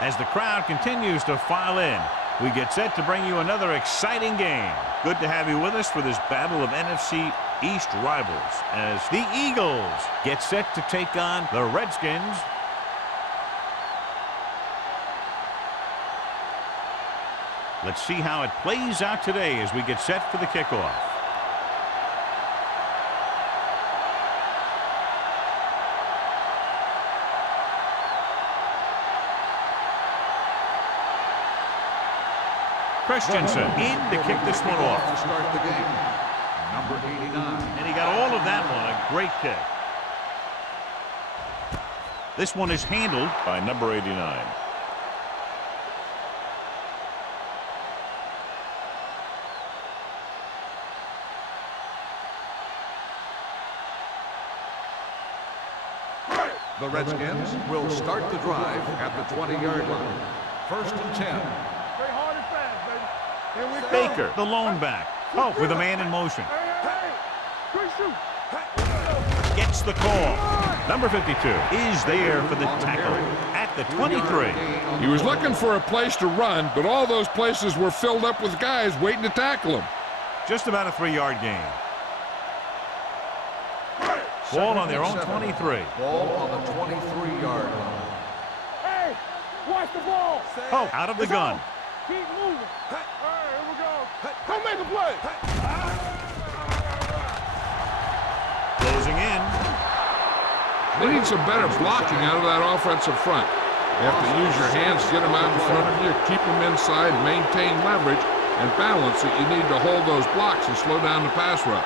As the crowd continues to file in, we get set to bring you another exciting game. Good to have you with us for this battle of NFC East rivals as the Eagles get set to take on the Redskins. Let's see how it plays out today as we get set for the kickoff. Christensen in to kick this one off. To start the game, number 89. And he got all of that one. A great kick. This one is handled by number 89. The Redskins will start the drive at the 20-yard line. 1st and 10. Baker, the lone back. Pope with a man in motion. Gets the call. Number 52 is there for the tackle at the 23. He was looking for a place to run, but all those places were filled up with guys waiting to tackle him. Just about a 3-yard gain. Ball on their own 23. Ball on the 23-yard line. Hey, watch the ball. Pope out of the gun. Keep moving. All right, here we go. Come make a play. Closing in. They need some better blocking out of that offensive front. You have to use your hands to get them out in front of you, keep them inside, maintain leverage, and balance that you need to hold those blocks and slow down the pass rush.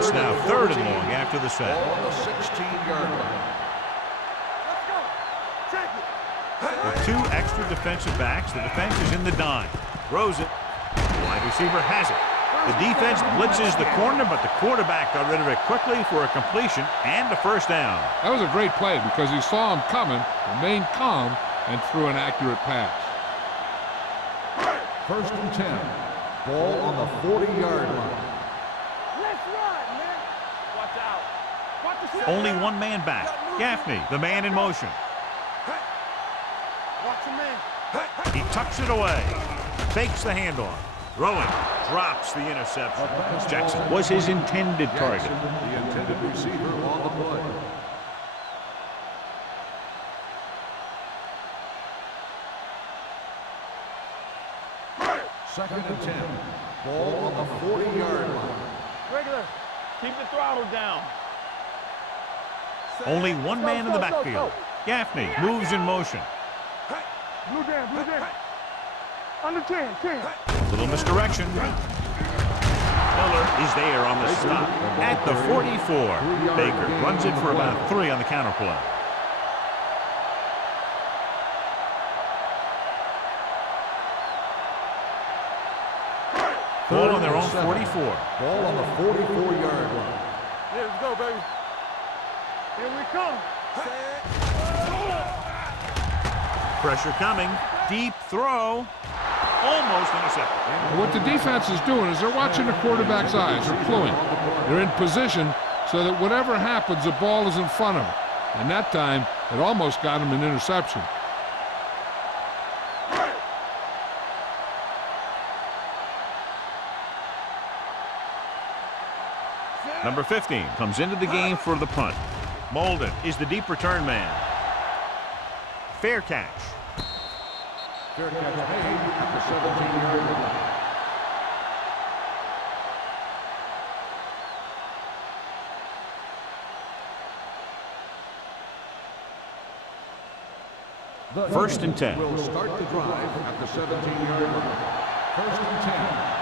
It's now 3rd and long after the sack. Ball on the 16-yard line. With 2 extra defensive backs, the defense is in the dime. Throws it. Wide receiver has it. The defense blitzes the corner, but the quarterback got rid of it quickly for a completion and a 1st down. That was a great play because he saw him coming, remained calm, and threw an accurate pass. 1st and 10. Ball on the 40-yard line. Let's run, man. Watch out. Watch the Only 1 man back. Gaffney, the man in motion. Watch him, man. He tucks it away. Fakes the handoff. Throwing. Drops the interception. Jackson was his intended target. Jackson, the intended receiver on the play. Second and 10. Ball on the 40-yard line. Regular. Keep the throttle down. Only 1 man in the backfield. Gaffney moves in motion. Blue down, blue down. Under 10, 10. Little misdirection. Miller is there on the stop at the 44. Baker runs it for about 3 on the counter play. Ball on their own 44. Ball on the 44-yard line. Yeah, let's go, baby. Here we come. Pressure coming. Deep throw. Almost intercepted. And what the defense is doing is they're watching the quarterback's eyes. They're cluing. They're in position so that whatever happens, the ball is in front of them. And that time, it almost got him an interception. Number 15 comes into the game for the punt. Molden is the deep return man. Fair catch. Fair catch made at the 17-yard line. The 1st and 10. Will start the drive at the 17-yard line. 1st and 10.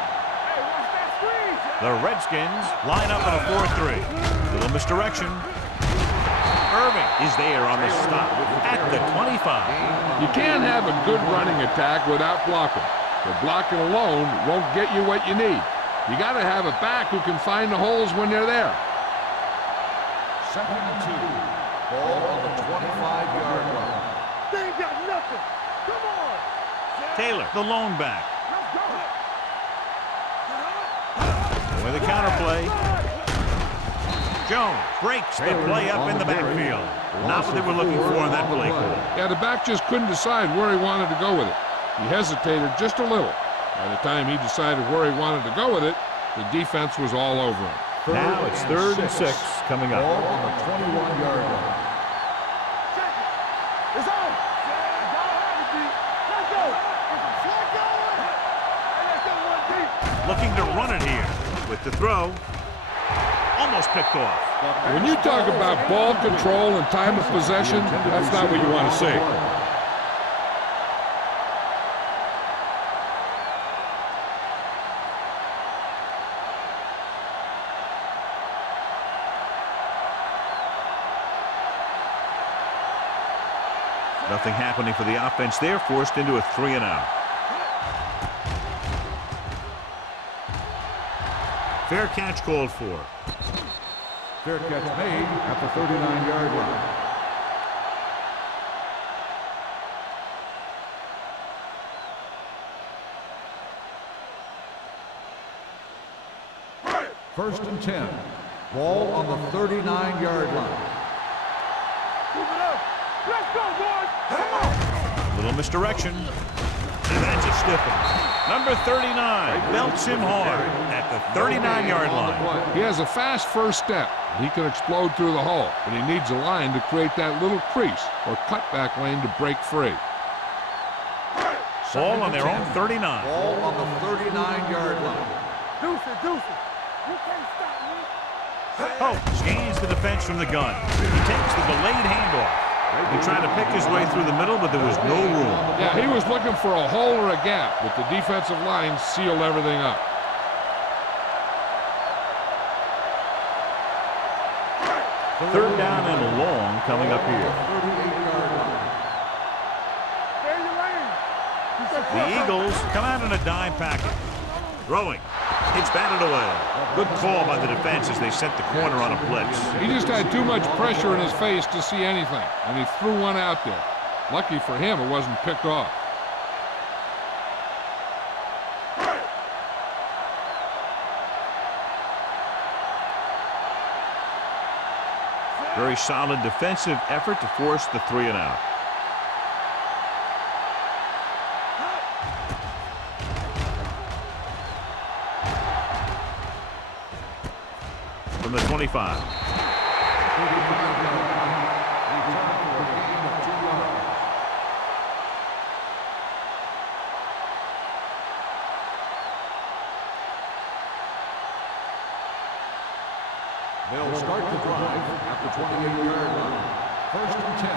The Redskins line up in a 4-3. Little misdirection. Irving is there on the stop at the 25. You can't have a good running attack without blocking. The blocking alone won't get you what you need. You got to have a back who can find the holes when they're there. 2nd and 2. Ball on the 25-yard line. They ain't got nothing. Come on. Taylor, the lone back. With a counter play. Jones breaks the play up in the backfield. Not what they were looking for in that play call. Yeah, the back just couldn't decide where he wanted to go with it. He hesitated just a little. By the time he decided where he wanted to go with it, the defense was all over him. Now it's 3rd and 6 coming up. Ball on the 21-yard line. It's on. Let's go. Let's go one deep. Looking to run it here with the throw. Almost picked off. When you talk about ball control and time of possession, that's not what you want to see. Nothing happening for the offense there, forced into a 3-and-out. Fair catch called for. Fair catch made at the 39-yard line. First and 10. Ball on the 39-yard line. Move it up. Let's go, boys. Come on. Little misdirection. And that's a stiff one. Number 39 belts him hard at the 39-yard line. He has a fast first step. He can explode through the hole, but he needs a line to create that little crease or cutback lane to break free. Ball on their own 39. Ball on the 39-yard line. Deuce it. You can't stop me. Oh, gains the defense from the gun. He takes the delayed handoff. He tried to pick his way through the middle, but there was no room. Yeah, he was looking for a hole or a gap, but the defensive line sealed everything up. Third down and long coming up here. 38-yard line. Stay in your lane. The Eagles come out in a dime package. Throwing. It's batted away. Good call by the defense as they sent the corner on a blitz. He just had too much pressure in his face to see anything, and he threw one out there. Lucky for him, it wasn't picked off. Very solid defensive effort to force the 3-and-out. From the 25. They'll start the drive at the 28-yard line. First and 10.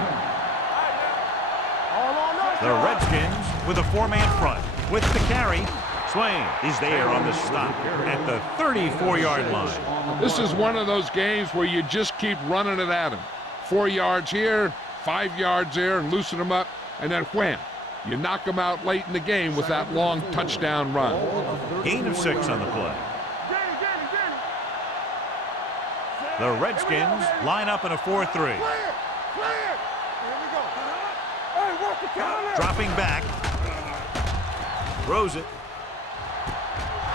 All on us. The Redskins with a 4-man front. With the carry, Swain is there on the stop at the 34-yard line. This is one of those games where you just keep running it at him. 4 yards here, 5 yards there, and loosen him up, and then wham, you knock him out late in the game with that long touchdown run. Gain of 6 on the play. The Redskins line up in a 4-3. Clear. Here we go. Hey, work the counter. Dropping back. Throws it.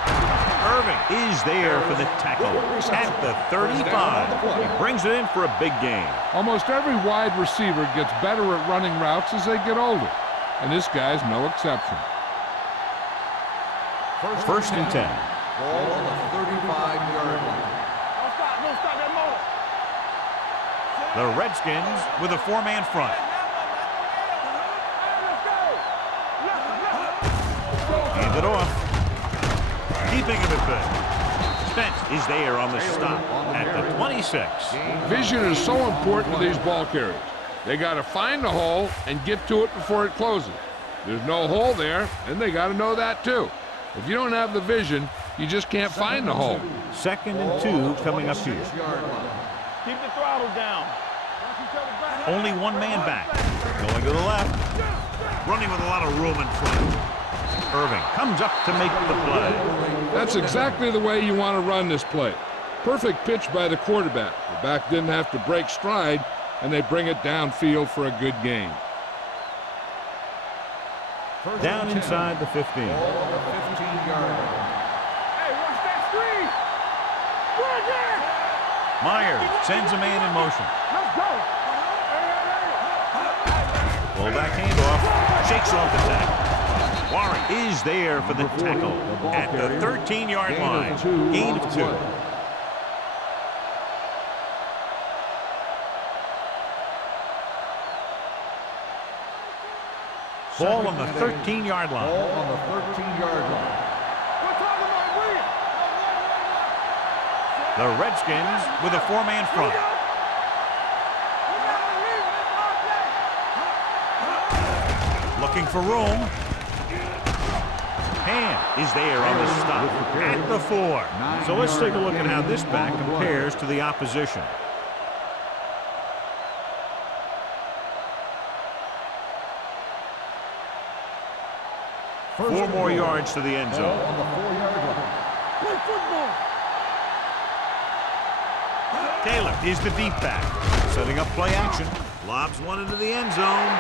Irving is there for the tackle at the 35. He brings it in for a big gain. Almost every wide receiver gets better at running routes as they get older, and this guy's no exception. First and 10. Ball on the 35-yard line. Don't stop that motor. The Redskins with a 4-man front. Hand it off. Keeping him at good. Spence is there on the stop at the 26. Vision is so important to these ball carriers. They got to find the hole and get to it before it closes. There's no hole there, and they got to know that too. If you don't have the vision, you just can't find the hole. 2nd and 2 coming up here. Keep the throttle down. Only 1 man back. Going to the left. Running with a lot of room in front. Irving comes up to make the play. That's exactly the way you want to run this play. Perfect pitch by the quarterback. The back didn't have to break stride, and they bring it downfield for a good gain. Down inside the 15. Ball on the 15-yard line. Hey, watch that screen. Good there. Myers sends a man in motion. Let's go. Full back handoff. Shakes off the tackle. Warren is there for the tackle at the 13-yard line. Gain of 2. Ball on the 13-yard line. Ball on the 13-yard line. We're talking about we. The Redskins with a 4-man front. Looking for room. Hand is there on the stop at the 4. So let's take a look at how this back compares to the opposition. Four more yards to the end zone. On the 4-yard line. Play football. Taylor is the deep back. Setting up play action. Lobs one into the end zone.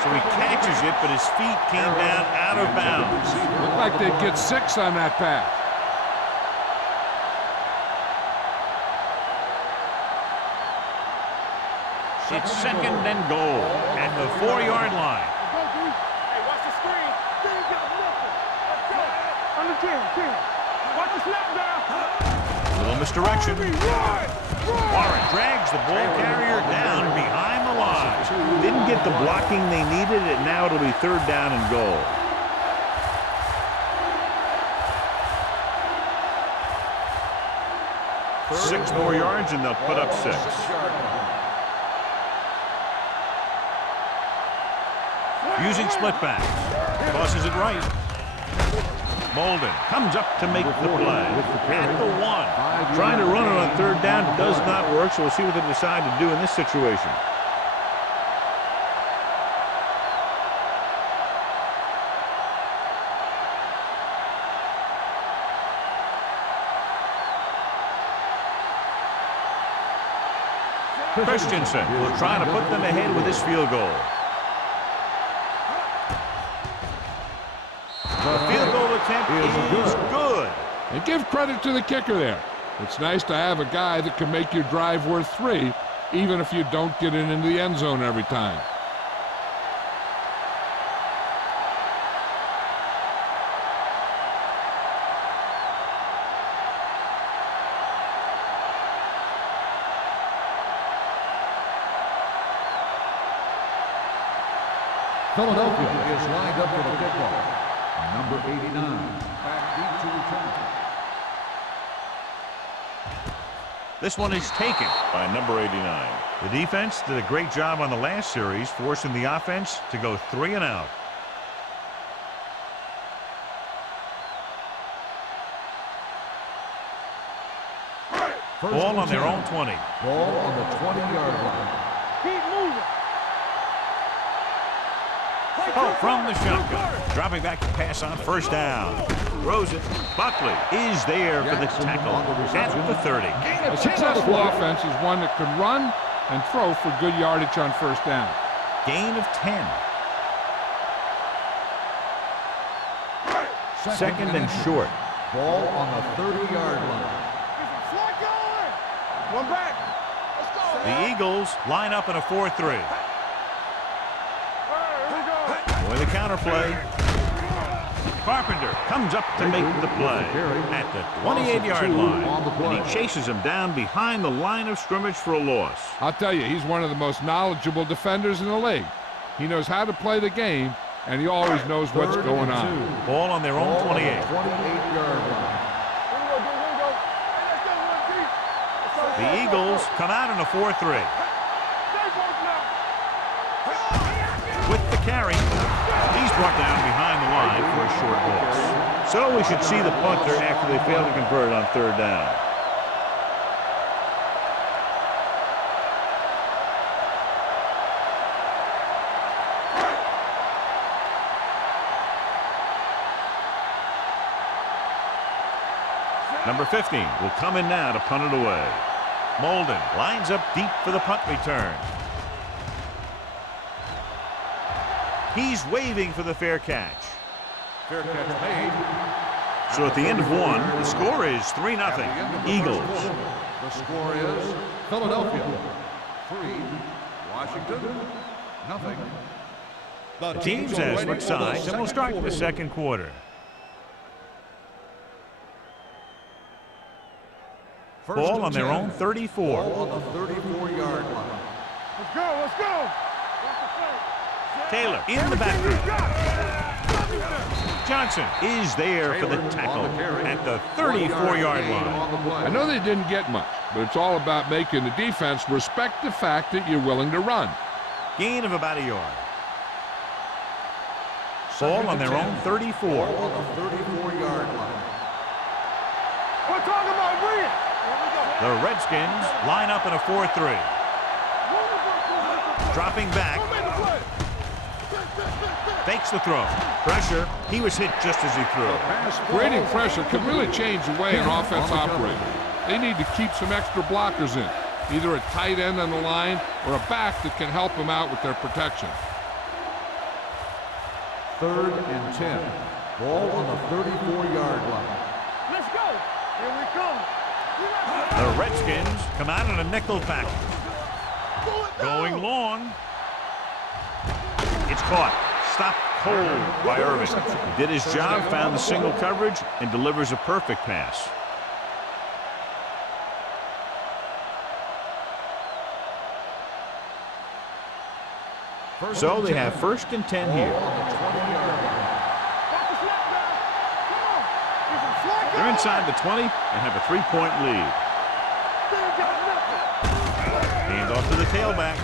So he catches it, but his feet came down out of bounds. Looked like they'd get 6 on that pass. It's 2nd and goal at the 4-yard line. Hey, watch the screen. They ain't got nothing. Let's go. Under 10. Watch the snap down. Little misdirection. Warren drags the ball carrier down behind the line. Didn't get the blocking they needed, and now it'll be 3rd down and goal. Six more yards, and they'll put up 6. Using split backs. Tosses it right. Molden comes up to make the play. At the 1. Trying to run it on 3rd down does not work, so we'll see what they decide to do in this situation. Christensen will try to put them ahead with this field goal. The field goal attempt is good. And give credit to the kicker there. It's nice to have a guy that can make your drive worth 3, even if you don't get it into the end zone every time. Philadelphia is lined up for the kickoff. Number 89, back deep to return. This one is taken by number 89. The defense did a great job on the last series, forcing the offense to go 3 and out. Ball on their own 20. Ball on the 20-yard line. Keep moving. From the shotgun. Dropping back to pass on 1st down. Throws it. Buckley is there for the tackle at the 30. A successful offense is one that can run and throw for good yardage on 1st down. Gain of 10. 2nd and short. Ball on the 30-yard line. Slide going. One back. Let's go. The Eagles line up in a 4-3. With the counter play. Carpenter comes up to make the play at the 28-yard line. And he chases him down behind the line of scrimmage for a loss. I'll tell you, he's one of the most knowledgeable defenders in the league. He knows how to play the game, and he always knows what's going on. Ball on their own 28. 28-yard line. The Eagles come out in a 4-3. With the carry, he's brought down behind the line for a short loss. So we should see the punter after they fail to convert on 3rd down. Number 15 will come in now to punt it away. Molden lines up deep for the punt return. He's waving for the fair catch. Fair catch made. So at the end of 1, the score is 3-0. Eagles. The score is Philadelphia 3, Washington nothing. The teams have switched sides, and we'll start the second quarter. Ball on their own 34. Ball on the 34-yard line. Let's go, let's go. Taylor in the backfield. Johnson is there for the tackle at the 34-yard line. I know they didn't get much, but it's all about making the defense respect the fact that you're willing to run. Gain of about a yard. Ball on their own 34. Ball on the 34-yard line. We're talking about Bria. The Redskins line up in a 4-3. Dropping back. Fakes the throw. Pressure. He was hit just as he threw. Creating pressure can really change the way an offense operates. They need to keep some extra blockers in, either a tight end on the line or a back that can help them out with their protection. 3rd and 10. Ball on the 34-yard line. Let's go. Here we come. The Redskins come out in a nickel package. Going long. It's caught. Stopped cold by Irving. He did his job, found the single coverage, and delivers a perfect pass. So they have 1st and 10 here. They're inside the 20 and have a 3-point lead. Hand off to the tailback.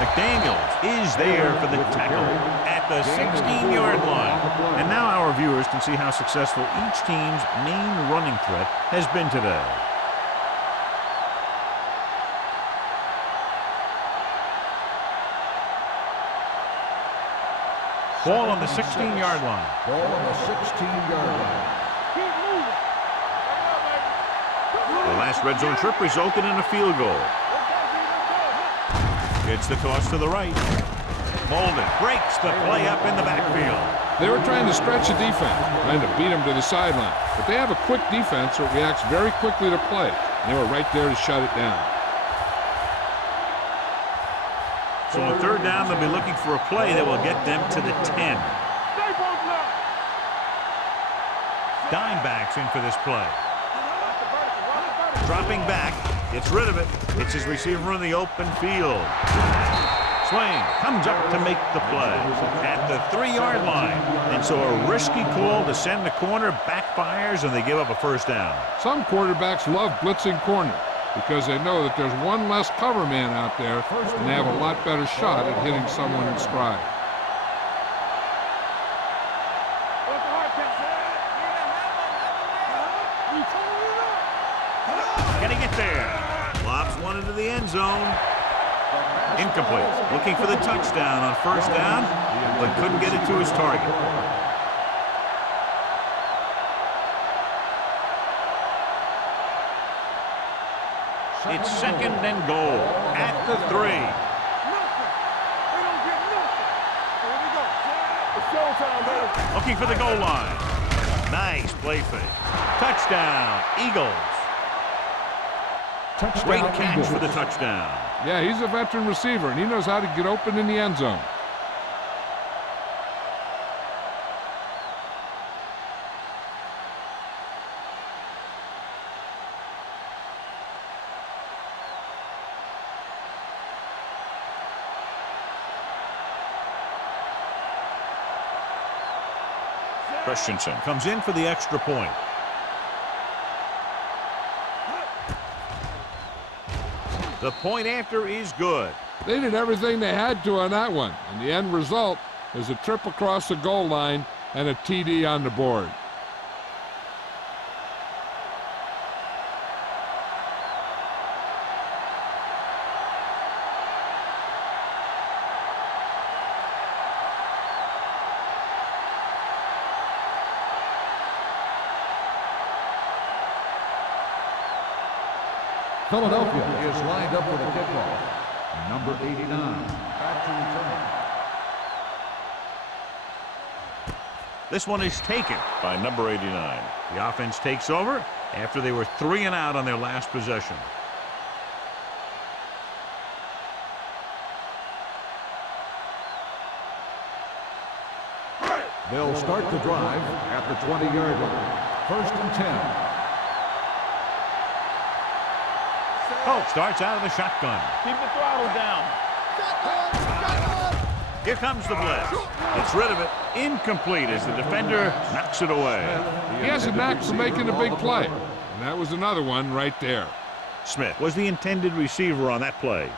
McDaniels is there for the tackle at the 16-yard line. And now our viewers can see how successful each team's main running threat has been today. Ball on the 16-yard line. Ball on the 16-yard line. Keep moving. The last red zone trip resulted in a field goal. It's the toss to the right. Molden breaks the play up in the backfield. They were trying to stretch the defense, trying to beat them to the sideline. But they have a quick defense that reacts very quickly to play. They were right there to shut it down. So on 3rd down, they'll be looking for a play that will get them to the 10. Dime backs in for this play. Dropping back, gets rid of it. It's his receiver in the open field. Swain comes up to make the play at the 3-yard line. And so a risky call to send the corner backfires, and they give up a 1st down. Some quarterbacks love blitzing corner because they know that there's one less cover man out there and they have a lot better shot at hitting someone in stride. Can he get there? Lobs one into the end zone. Incomplete. Looking for the touchdown on 1st down, but couldn't get it to his target. It's 2nd and goal at the 3. Looking for the goal line. Nice play fake. Touchdown, Eagles. Great catch for the touchdown. Yeah, he's a veteran receiver, and he knows how to get open in the end zone. Christensen comes in for the extra point. The point after is good. They did everything they had to on that one, and the end result is a trip across the goal line and a TD on the board. Philadelphia is lined up for the kickoff. Number 89, back to return. This one is taken by number 89. The offense takes over after they were 3 and out on their last possession. They'll start the drive at the 20-yard line. 1st and 10. Polk starts out of the shotgun. Keep the throttle down. Here comes the blitz. Gets rid of it. Incomplete as the defender knocks it away. He has a knack for making a big play. And that was another one right there. Smith was the intended receiver on that play.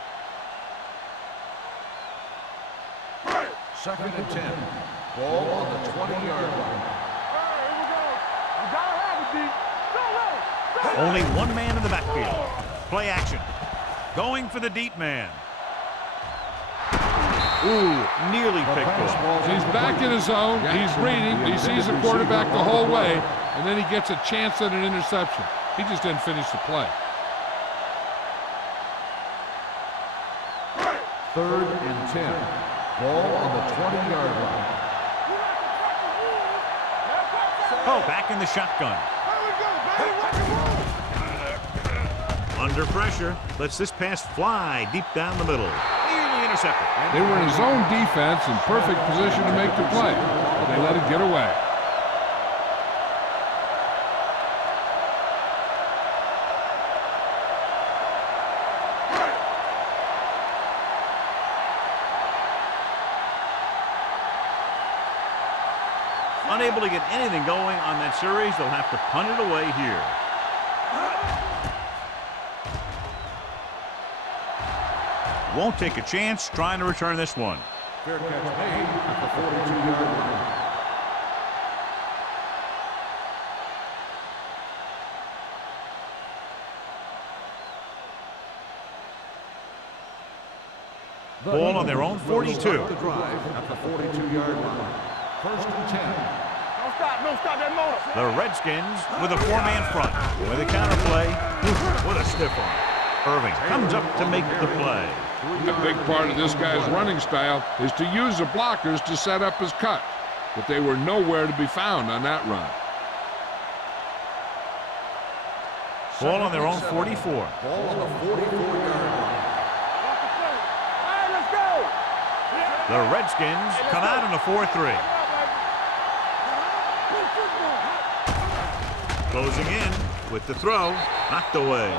2nd and 10. Ball on the 20-yard line. Here we go. You gotta have it, D. Go, Only one man in the backfield. Play action. Going for the deep man. Ooh, nearly picked off. He's back in his zone. He's reading. He sees the quarterback the whole way, and then he gets a chance at an interception. He just didn't finish the play. 3rd and 10. Ball on the 20-yard line. Oh, back in the shotgun. Under pressure, lets this pass fly deep down the middle. Nearly intercepted. They were in zone defense in perfect position to make the play, but they let it get away. Unable to get anything going on that series, they'll have to punt it away here. Won't take a chance trying to return this one. Fair catch made at the 42-yard line. Ball on their own 42. The drive at the 42-yard line. 1st and 10. Don't stop that motor. The Redskins with a four-man front. With a counterplay. What a stiff arm. Irving comes up to make the play. A big part of this guy's running style is to use the blockers to set up his cut, but they were nowhere to be found on that run. Ball on their own 44. Ball on the 44-yard line. All right, let's go. The Redskins come out in a 4-3. Closing in with the throw, knocked away.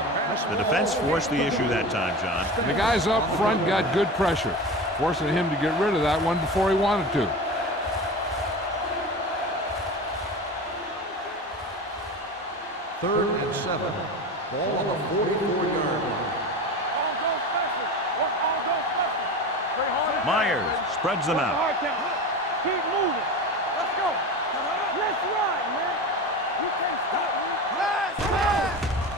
The defense forced the issue that time, John. And the guys up front got good pressure, forcing him to get rid of that one before he wanted to. Third and 7. Ball on the 44-yard line. Myers spreads them out. Keep moving. Let's go. Let's ride, man. You can't stop me.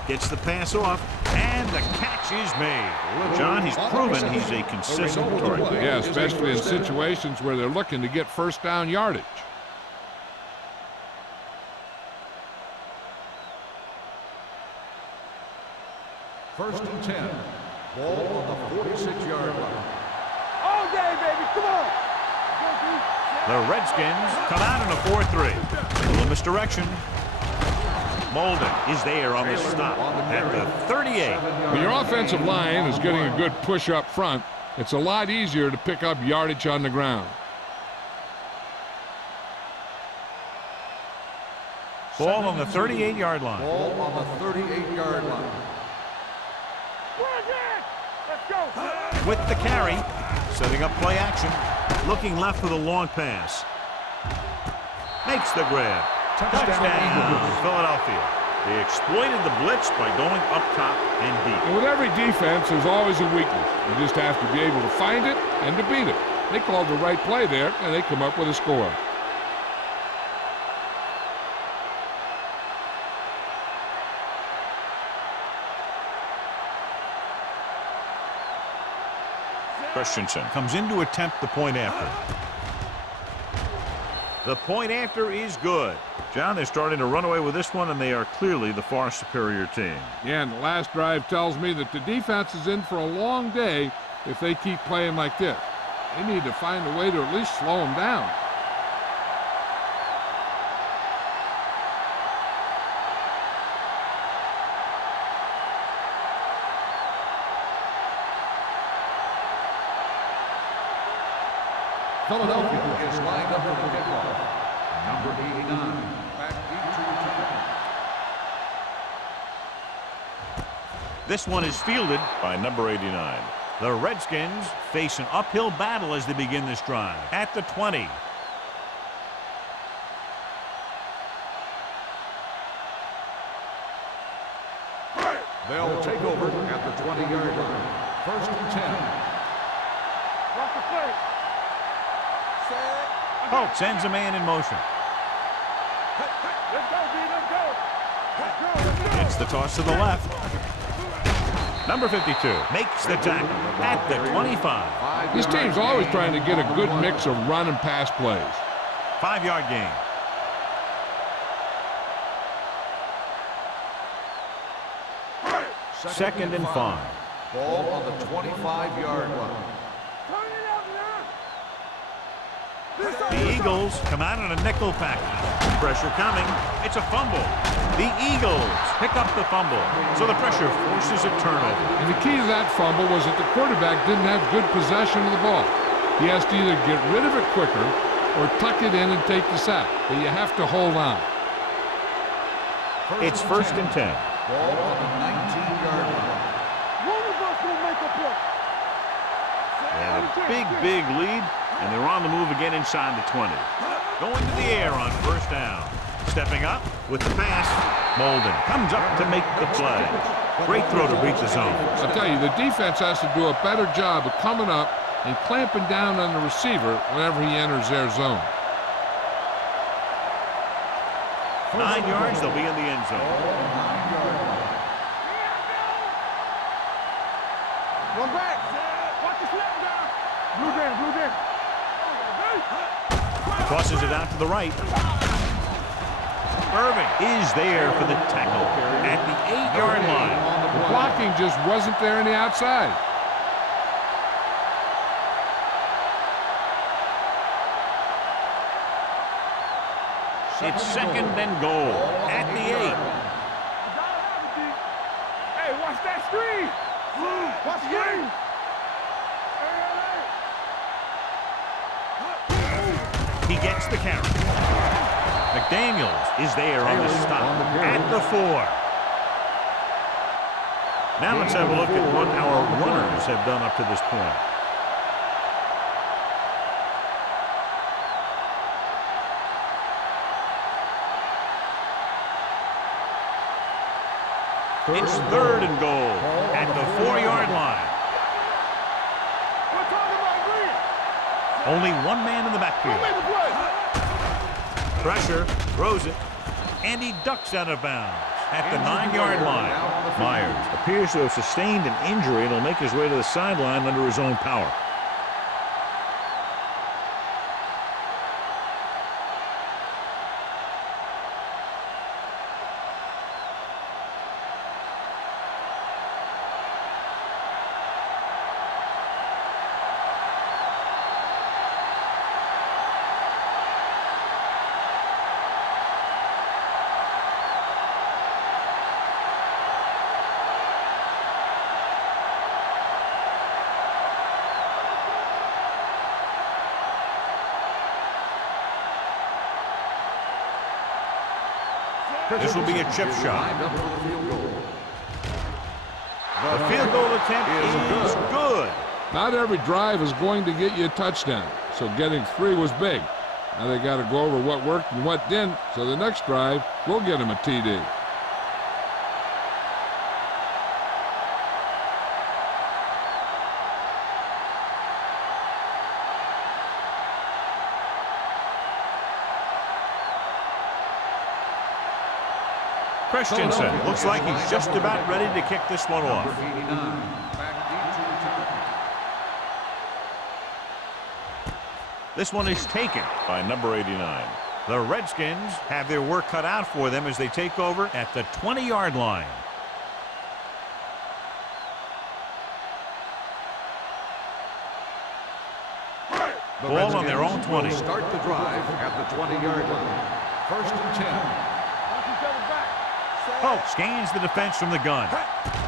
Gets the pass off, and the catch is made. John, he's proven he's a consistent target. Yeah, especially in situations where they're looking to get first down yardage. First and 10. Ball on the 46-yard line. All day, baby. Come on. The Redskins come out in a 4-3. A little misdirection. Molden is there on the stop at the 38. When your offensive line is getting a good push up front, it's a lot easier to pick up yardage on the ground. Ball on the 38-yard line. Ball on the 38-yard line. Let's go. With the carry, setting up play action. Looking left for the long pass. Makes the grab. Touchdown, Philadelphia. They exploited the blitz by going up top and deep. And with every defense, there's always a weakness. You just have to be able to find it and to beat it. They called the right play there, and they come up with a score. Christensen comes in to attempt the point after. The point after is good. John, they're starting to run away with this one, and they are clearly the far superior team. Yeah, and the last drive tells me that the defense is in for a long day if they keep playing like this. They need to find a way to at least slow them down. Philadelphia is lined up for the kickoff. Number 89, back deep to return. This one is fielded by number 89. The Redskins face an uphill battle as they begin this drive at the 20. They'll take over at the 20-yard line. First and 10. Watch the play. Hope sends a man in motion. Let's go, B. Let's go. Let's go. It's the toss to the left. Number 52 makes the tackle at the 25. This team's always trying to get a good mix of run and pass plays. 5-yard gain. Second and 5. Ball on the 25-yard line. Turn it up now. The Eagles come out in a nickel package. Pressure coming. It's a fumble. The Eagles pick up the fumble, so the pressure forces a turnover. And the key to that fumble was that the quarterback didn't have good possession of the ball. He has to either get rid of it quicker or tuck it in and take the sack, but you have to hold on. It's first and 10. Ball on the 19-yard line. One of us will make a play. They have a big lead, and they're on the move again inside the 20. Going to the air on first down. Stepping up with the pass, Molden comes up to make the play. Great throw to beat the zone. I'll tell you, the defense has to do a better job of coming up and clamping down on the receiver whenever he enters their zone. 9 yards, they'll be in the end zone. Run back. Watch the snap down. Blue down, blue down. Tosses it out to the right. Irving is there for the tackle at the 8-yard line. The blocking just wasn't there on the outside. It's second and goal at the 8. Hey, watch that screen. Watch the screen. He gets the carry. McDaniels is there on the stop at the 4. Now let's have a look at what our runners have done up to this point. It's third and goal at the 4-yard line. We're talking about green. Only one man in the backfield. Who made the play? Pressure, throws it, and he ducks out of bounds at the 9-yard line. Myers appears to have sustained an injury and will make his way to the sideline under his own power. This will be a chip shot. The field goal attempt is good. Not every drive is going to get you a touchdown, so getting 3 was big. Now they got to go over what worked and what didn't, so the next drive will get him a TD. Christensen looks like he's just about ready to kick this one off. This one is taken by number 89. The Redskins have their work cut out for them as they take over at the 20-yard line. Ball on their own 20. Start the drive at the 20-yard line. First and 10. Polk scans the defense from the gun.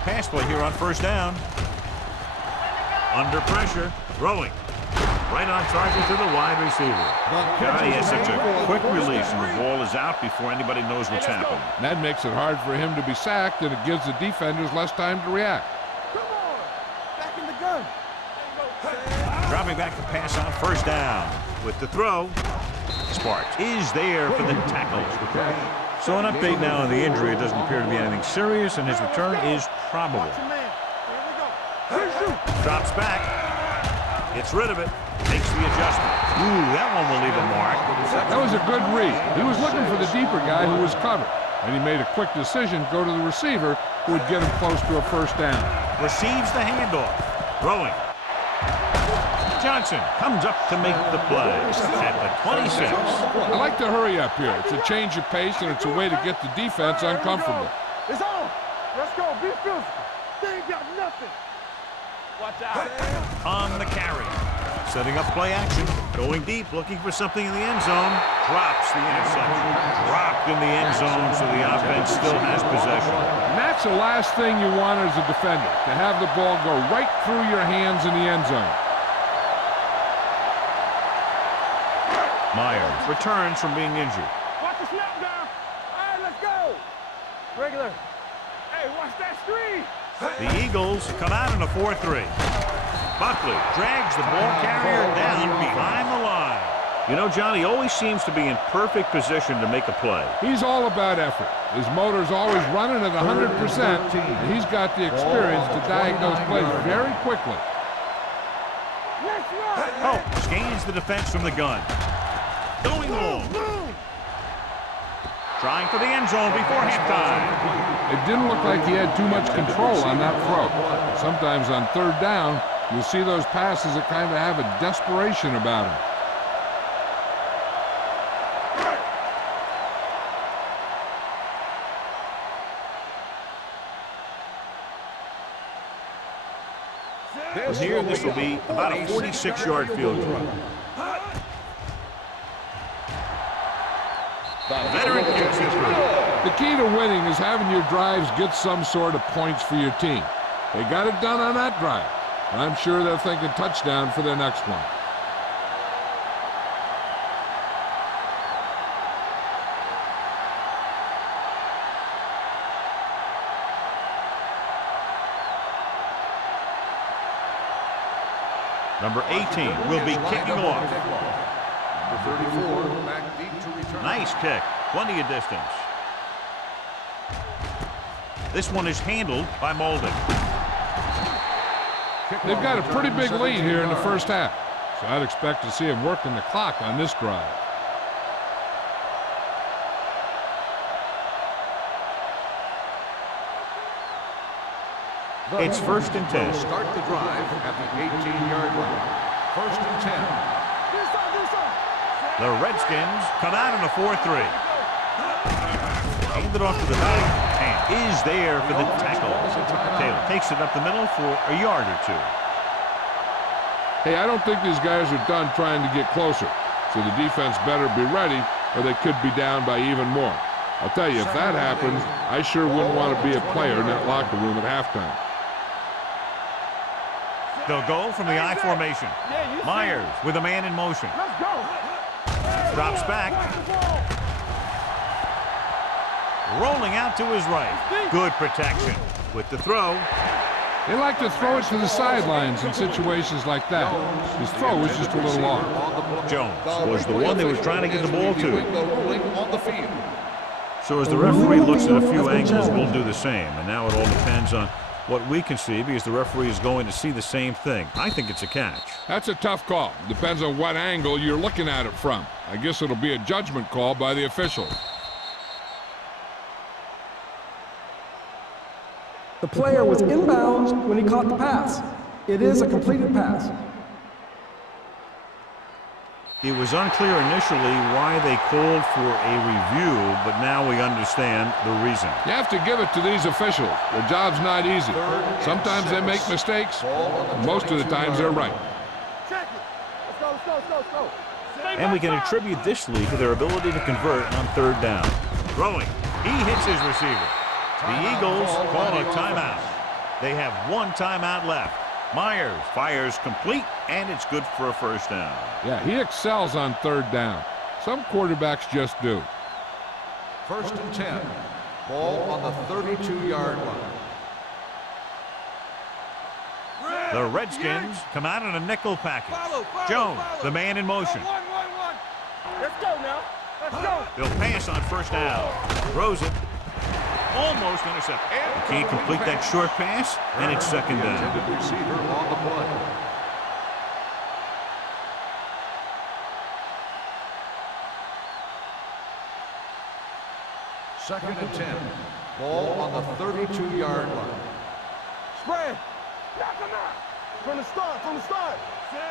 Pass play here on first down. Under pressure, throwing. Right on target to the wide receiver. He has such a quick release, and the ball is out before anybody knows what's happened. And that makes it hard for him to be sacked, and it gives the defenders less time to react. Come on. Back in the gun. Dropping back to pass on first down. With the throw, Sparks is there for the tackle. So an update now on the injury. It doesn't appear to be anything serious, and his return is probable. Drops back. Gets rid of it. Makes the adjustment. Ooh, that one will leave a mark. That was a good read. He was looking for the deeper guy who was covered, and he made a quick decision to go to the receiver who would get him close to a first down. Receives the handoff. Throwing. Johnson comes up to make the play at the 26. I like to hurry up here. It's a change of pace, and it's a way to get the defense uncomfortable. It's on. Let's go. Be physical. They ain't got nothing. Watch out. On the carry. Setting up play action. Going deep, looking for something in the end zone. Drops the interception. Dropped in the end zone, so the offense still has possession. And that's the last thing you want as a defender, to have the ball go right through your hands in the end zone. Myers returns from being injured. Watch the snap down. All right, let's go. Regular. Hey, watch that screen. The Eagles come out in a 4-3. Buckley drags the ball carrier down behind the line. You know, John, he always seems to be in perfect position to make a play. He's all about effort. His motor's always running at 100%, and he's got the experience to diagnose plays very quickly. Let's run. Oh, scans the defense from the gun. Going long. Trying for the end zone before halftime. It didn't look like he had too much control on that throw. Sometimes on third down, you'll see those passes that kind of have a desperation about them. From here, this will be about a 46-yard field goal. Veteran kicks it through. The key to winning is having your drives get some sort of points for your team. They got it done on that drive, and I'm sure they're thinking touchdown for their next one. Number 18 will be kicking off. Number 34, back deep to return. Nice kick. Plenty of distance. This one is handled by Molden. They've got a pretty big lead here in the first half, so I'd expect to see him working the clock on this drive. It's 1st and 10. Start the drive at the 18-yard line. 1st and 10. The Redskins come out in a 4-3. Handed off to the right and is there for the tackle. Taylor takes it up the middle for a yard or two. Hey, I don't think these guys are done trying to get closer, so the defense better be ready or they could be down by even more. I'll tell you, if that happens, I sure wouldn't want to be a player in that locker room at halftime. They'll go from the I formation. Myers with a man in motion. Let's go. Drops back. Rolling out to his right. Good protection. With the throw. They like to throw it to the sidelines in situations like that. His throw was just a little off. Jones was the one they were trying to get the ball to. On the field. So as the referee looks at a few angles, we'll do the same. And now it all depends on what we can see because the referee is going to see the same thing. I think it's a catch. That's a tough call. Depends on what angle you're looking at it from. I guess it'll be a judgment call by the officials. The player was inbounds when he caught the pass. It is a completed pass. It was unclear initially why they called for a review, but now we understand the reason. You have to give it to these officials. Their job's not easy. Sometimes they make mistakes, and most of the times they're right. Check it. Let's go, let's go, let's go. And we can attribute this lead to their ability to convert on third down. Throwing. He hits his receiver. The Eagles call a timeout. They have one timeout left. Myers fires complete, and it's good for a first down. Yeah, he excels on third down. Some quarterbacks just do. 1st and 10. Ball on the 32-yard line. The Redskins come out in a nickel package. Jones, the man in motion. Let's go now. Let's go. They'll pass on first down. Throws it. Almost intercepted. He can't complete that short pass, and it's second The down. intended receiver on the play. Second and 10. Ball on the 32-yard line. Spread. Knock him out. From the start.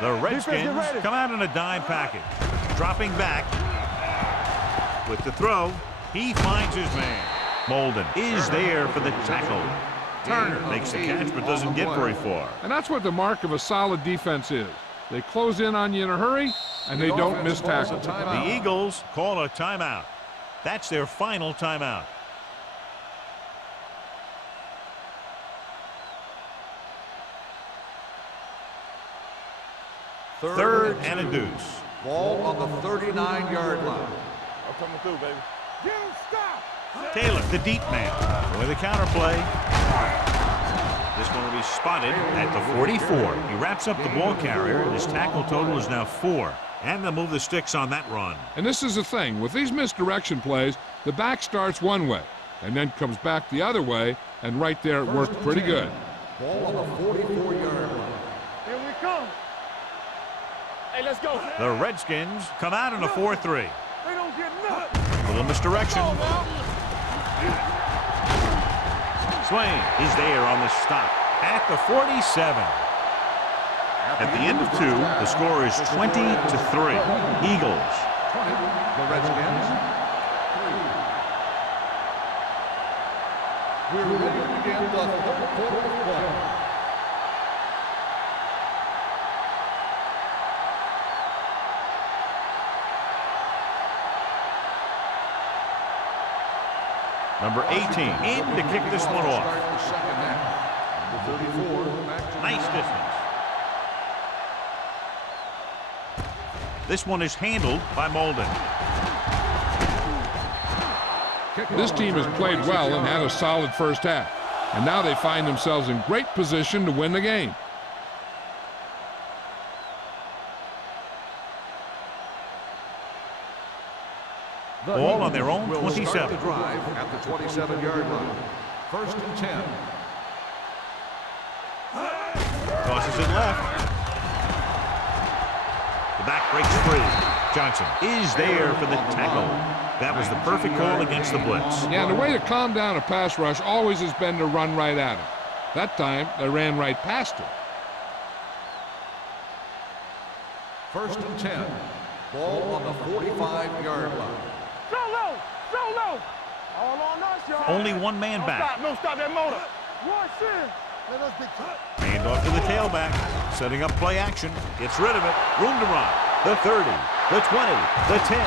The Redskins come out in a dime package. Dropping back. With the throw, he finds his man. Molden is there for the tackle. Turner makes the catch but doesn't get very far. And that's what the mark of a solid defense is. They close in on you in a hurry, and they don't miss tackles. The Eagles call a timeout. That's their final timeout. Third and a deuce. Ball on the 39-yard line. I'm coming through, baby. You stop. Taylor, the deep man, with a counterplay. This one will be spotted at the 44. He wraps up the ball carrier, and his tackle total is now 4. And they'll move the sticks on that run. And this is the thing. With these misdirection plays, the back starts one way and then comes back the other way, and right there it worked pretty good. Ball on the 44-yard line. Here we come. Hey, let's go. The Redskins come out in a 4-3. They don't get nothing. Little misdirection. Swain is there on the stop at the 47. At the end of 2, the score is 20-3. Eagles. 20. The Redskins. 3. We're ready to begin the third quarter of play. Number 18 in to kick this one off. Start the second half. Number 34. Back to Nice distance. This one is handled by Molden. This team has played well and had a solid first half. And now they find themselves in great position to win the game. Ball on their own will 27. start the drive at the 27-yard line. 1st and 10. Tosses it left. The back breaks free. Johnson is there for the tackle. That was the perfect call against the blitz. Yeah, and the way to calm down a pass rush always has been to run right at him. That time, they ran right past him. 1st and 10. Ball on the 45-yard line. Solo. All on us, y'all. Only one man back. Don't stop that motor. Rush in. Let us be Hand off to the tailback. Setting up play action. Gets rid of it. Room to run. The 30, the 20, the 10.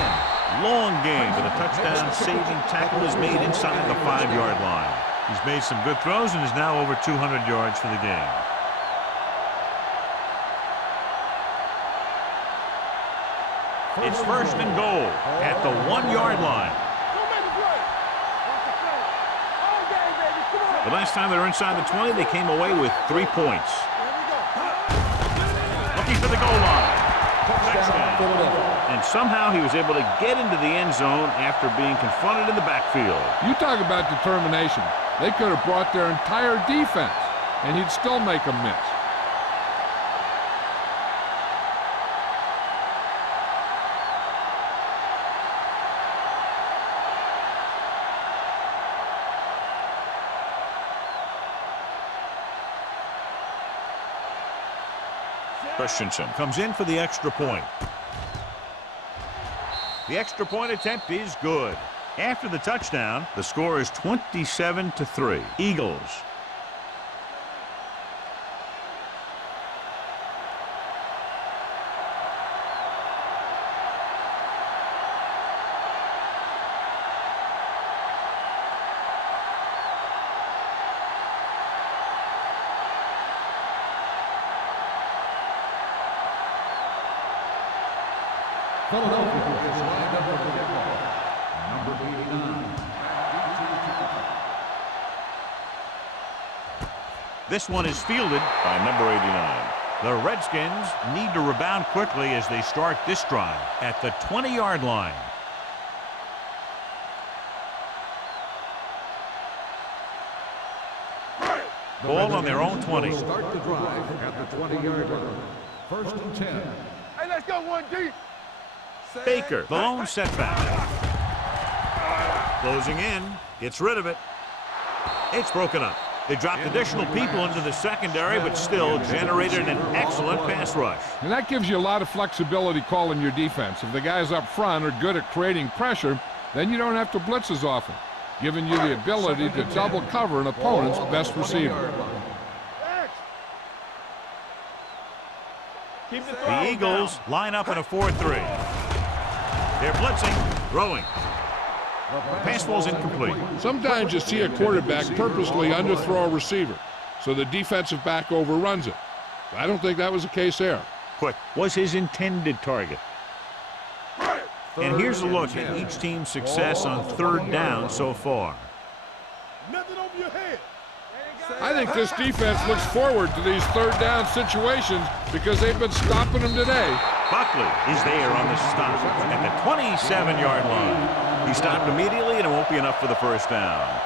Long game, but a touchdown-saving tackle is made inside the 5-yard line. He's made some good throws and is now over 200 yards for the game. It's 1st and goal at the 1-yard line. Don't make a play. Watch the play. All game, baby. Come on. The last time they were inside the 20, they came away with 3 points. Here we go. Looking for the goal line. Touchdown. And somehow he was able to get into the end zone after being confronted in the backfield. You talk about determination. They could have brought their entire defense, and he'd still make them miss. Christensen comes in for the extra point. The extra point attempt is good. After the touchdown, the score is 27-3. Eagles. Philadelphia is lined up for the kickoff. Number 89. This one is fielded by number 89. The Redskins need to rebound quickly as they start this drive at the 20-yard line. Ball on their own 20. Start the drive at the 20-yard line. First and 10. Hey, let's go one deep. Baker, the lone setback. Closing in, gets rid of it. It's broken up. They dropped additional people into the secondary, but still generated an excellent pass rush. And that gives you a lot of flexibility calling your defense. If the guys up front are good at creating pressure, then you don't have to blitz as often, giving you the ability to double cover an opponent's best receiver. The Eagles line up in a 4-3. They're blitzing, throwing. Pass ball's incomplete. Sometimes you see a quarterback purposely underthrow a receiver, so the defensive back overruns it. I don't think that was the case there. Quick was his intended target. And here's a look at each team's success on third down so far. Nothing over your head. I think this defense looks forward to these third down situations because they've been stopping them today. Buckley is there on the stop at the 27-yard line. He stopped immediately, and it won't be enough for the first down.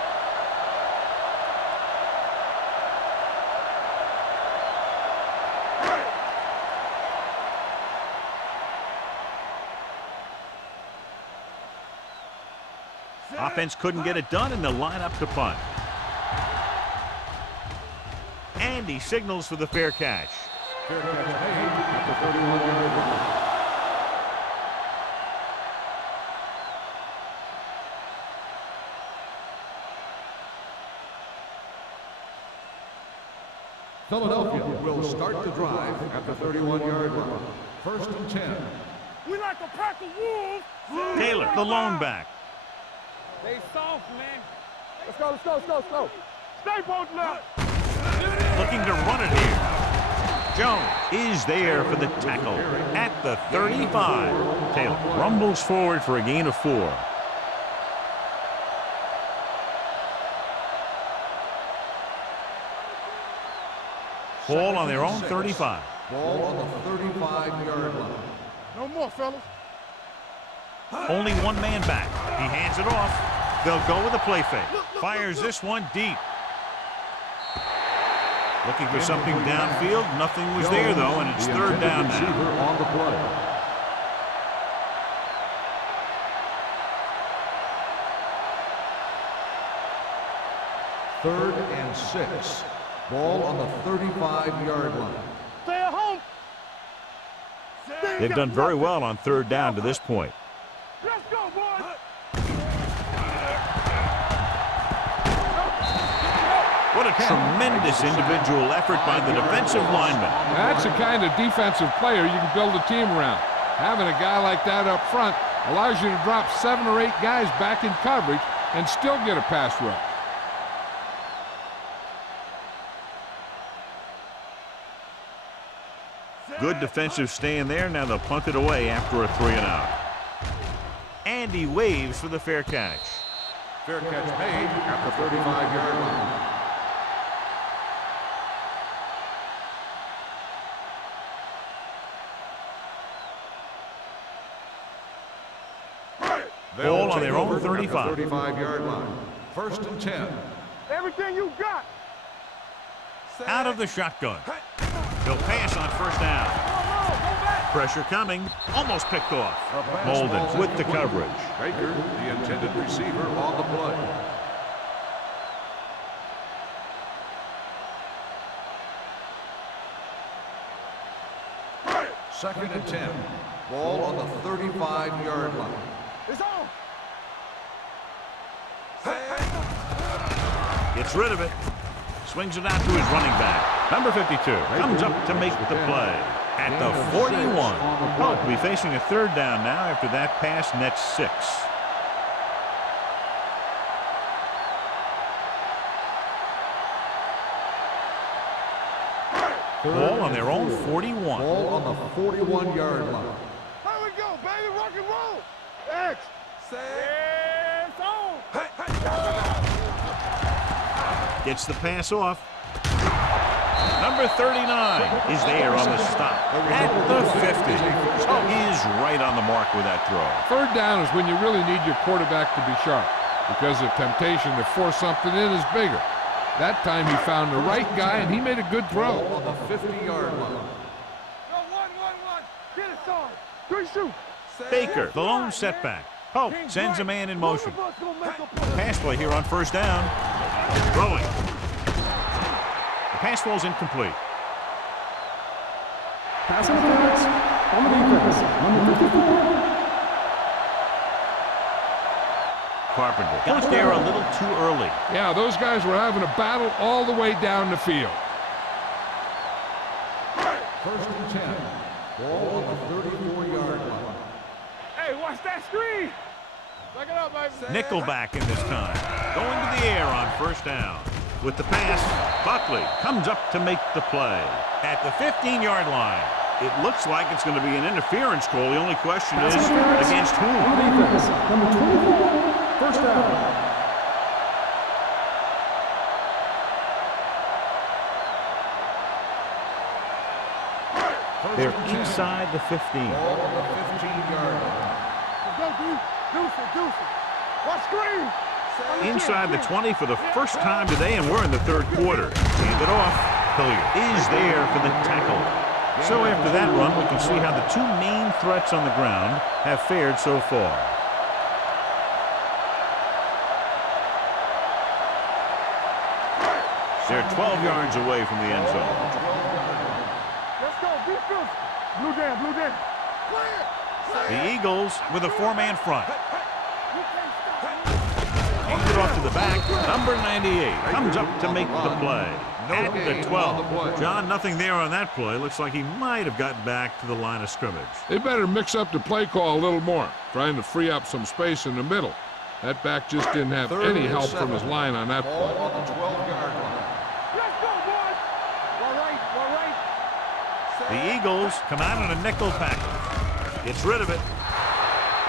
Offense couldn't get it done, and they'll line up to punt. And he signals for the fair catch. Fair catch made at the 31-yard line. Philadelphia will start the drive at the 31-yard line. First and 10. We like a pack of wolves. Taylor, the lone back. They soft, man. Let's go, let's go, let's go, let's go. Stay posted up. Looking to run it here. Jones is there for the tackle at the 35. Taylor rumbles forward for a gain of 4. Ball on their own 35. Ball on the 35-yard line. No more, fellas. Only one man back. He hands it off. They'll go with a play fake. Fires this one deep. Looking for something downfield. Nothing was there, though, and it's third down now. On the play. Third and 6. Ball on the 35-yard line. Stay at home. They've done very well on third down to this point. Let's go, boys. What a tremendous individual effort by the defensive lineman. That's the kind of defensive player you can build a team around. Having a guy like that up front allows you to drop 7 or 8 guys back in coverage and still get a pass rush. Good defensive stand there. Now they'll punt it away after a 3-and-out. And he waves for the fair catch. Fair catch made at the 35-yard line. Ball on their own 35. 35-yard line. First and 10. Everything you got. Out of the shotgun. They'll pass on first down. Pressure coming. Almost picked off. Molden with the coverage. Baker, the intended receiver, on the play. Second and 10. Ball on the 35-yard line. It's on. Gets rid of it. Swings it out to his running back. Number 52 comes up to make the play at the 41. Oh, will be facing a third down now after that pass nets 6. Ball on their own 41. Ball on the 41-yard line. Here we go, baby. and roll. X. It's on. Gets the pass off. Number 39 is there on the stop at the 50. Is right on the mark with that throw. Third down is when you really need your quarterback to be sharp because the temptation to force something in is bigger. That time he found the right guy and he made a good throw. On the 50-yard line. No, one. Get it, son. 3 shoot. Baker, the lone setback. Pope sends a man in motion. Pass play here on first down. Throwing. The pass ball's incomplete. Pass interference on the defense. Number 54. Carpenter got there a little too early. Yeah, those guys were having a battle all the way down the field. First and 10. Ball on the 34-yard line. Hey, watch that screen. Back it up, baby. Nickelback in this time. Going to the air on first down. With the pass, Buckley comes up to make the play. At the 15-yard line, it looks like it's going to be an interference call. The only question is against On whom? the defense. Number 24. First down. They're inside the 15. Ball on the 15-yard line. Let's go, dude. Deuce it. Watch screen. Inside the 20 for the first time today, and we're in the third quarter. Hand it off. Hilliard is there for the tackle. So after that run, we can see how the two main threats on the ground have fared so far. They're 12 yards away from the end zone. Let's go. Be physical. Blue down. Clear. The Eagles with a four-man front. You can't stop. Hands it off to the back. Number 98 comes up to make the play. At the 12. John, nothing there on that play. Looks like he might have gotten back to the line of scrimmage. They better mix up the play call a little more, trying to free up some space in the middle. That back just didn't have any help from his line on that Ball play. on the 12-yard line. Let's go, boys. All right. The Eagles come out on a nickel package. Gets rid of it.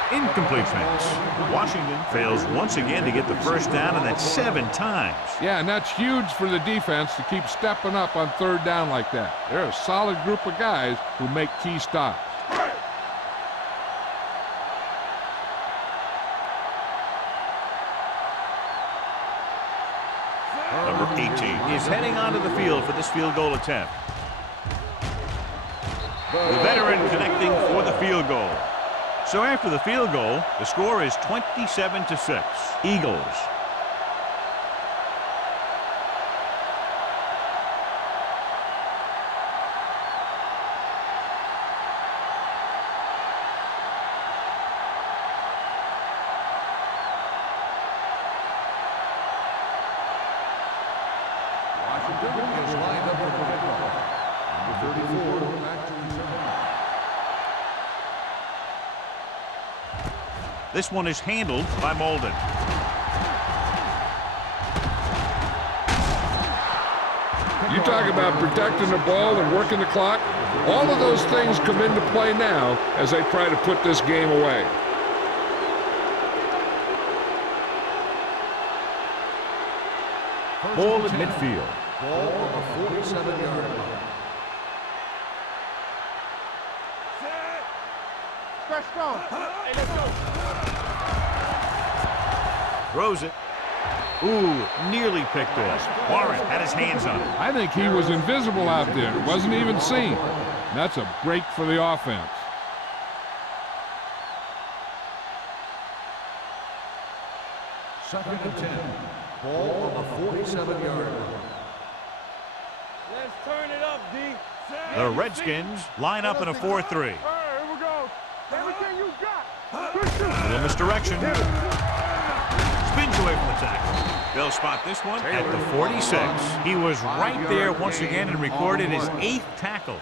Incomplete pass. Washington fails once again to get the first down, and that's 7 times. Yeah, and that's huge for the defense to keep stepping up on third down like that. They're a solid group of guys who make key stops. Number 18 is heading onto the field for this field goal attempt. The veteran connecting for the field goal. So after the field goal, the score is 27-6. Eagles. Washington is lined up for the kickoff. Number 34, back to return. This one is handled by Molden. You talk about protecting the ball and working the clock. All of those things come into play now as they try to put this game away. Ball at midfield. Ball on the 47-yard line. Stretch strong. Hey, let's go. Throws it. Ooh, nearly picked off. Warren had his hands on it. I think he was invisible out there. It wasn't even seen. That's a break for the offense. Second and 10. Ball on the 47-yard line. Let's turn it up, D. The Redskins line up in a 4-3. All right, here we go. Everything you got. Good shoot. Little misdirection. Spins away from the tackle. They'll spot this one at the 46. He was right there once again and recorded his 8th tackle.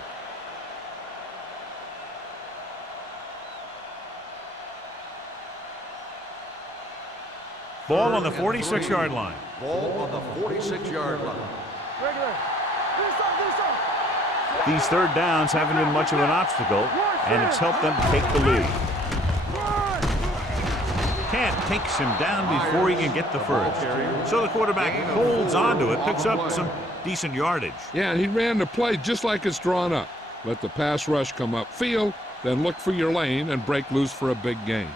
Ball on the 46-yard line. Ball on the 46-yard line. Regular. Do something. These third downs haven't been much of an obstacle, and it's helped them take the lead. Cat takes him down before he can get the first. So the quarterback holds onto it, picks up some decent yardage. Yeah, and he ran the play just like it's drawn up. Let the pass rush come upfield, then look for your lane and break loose for a big gain.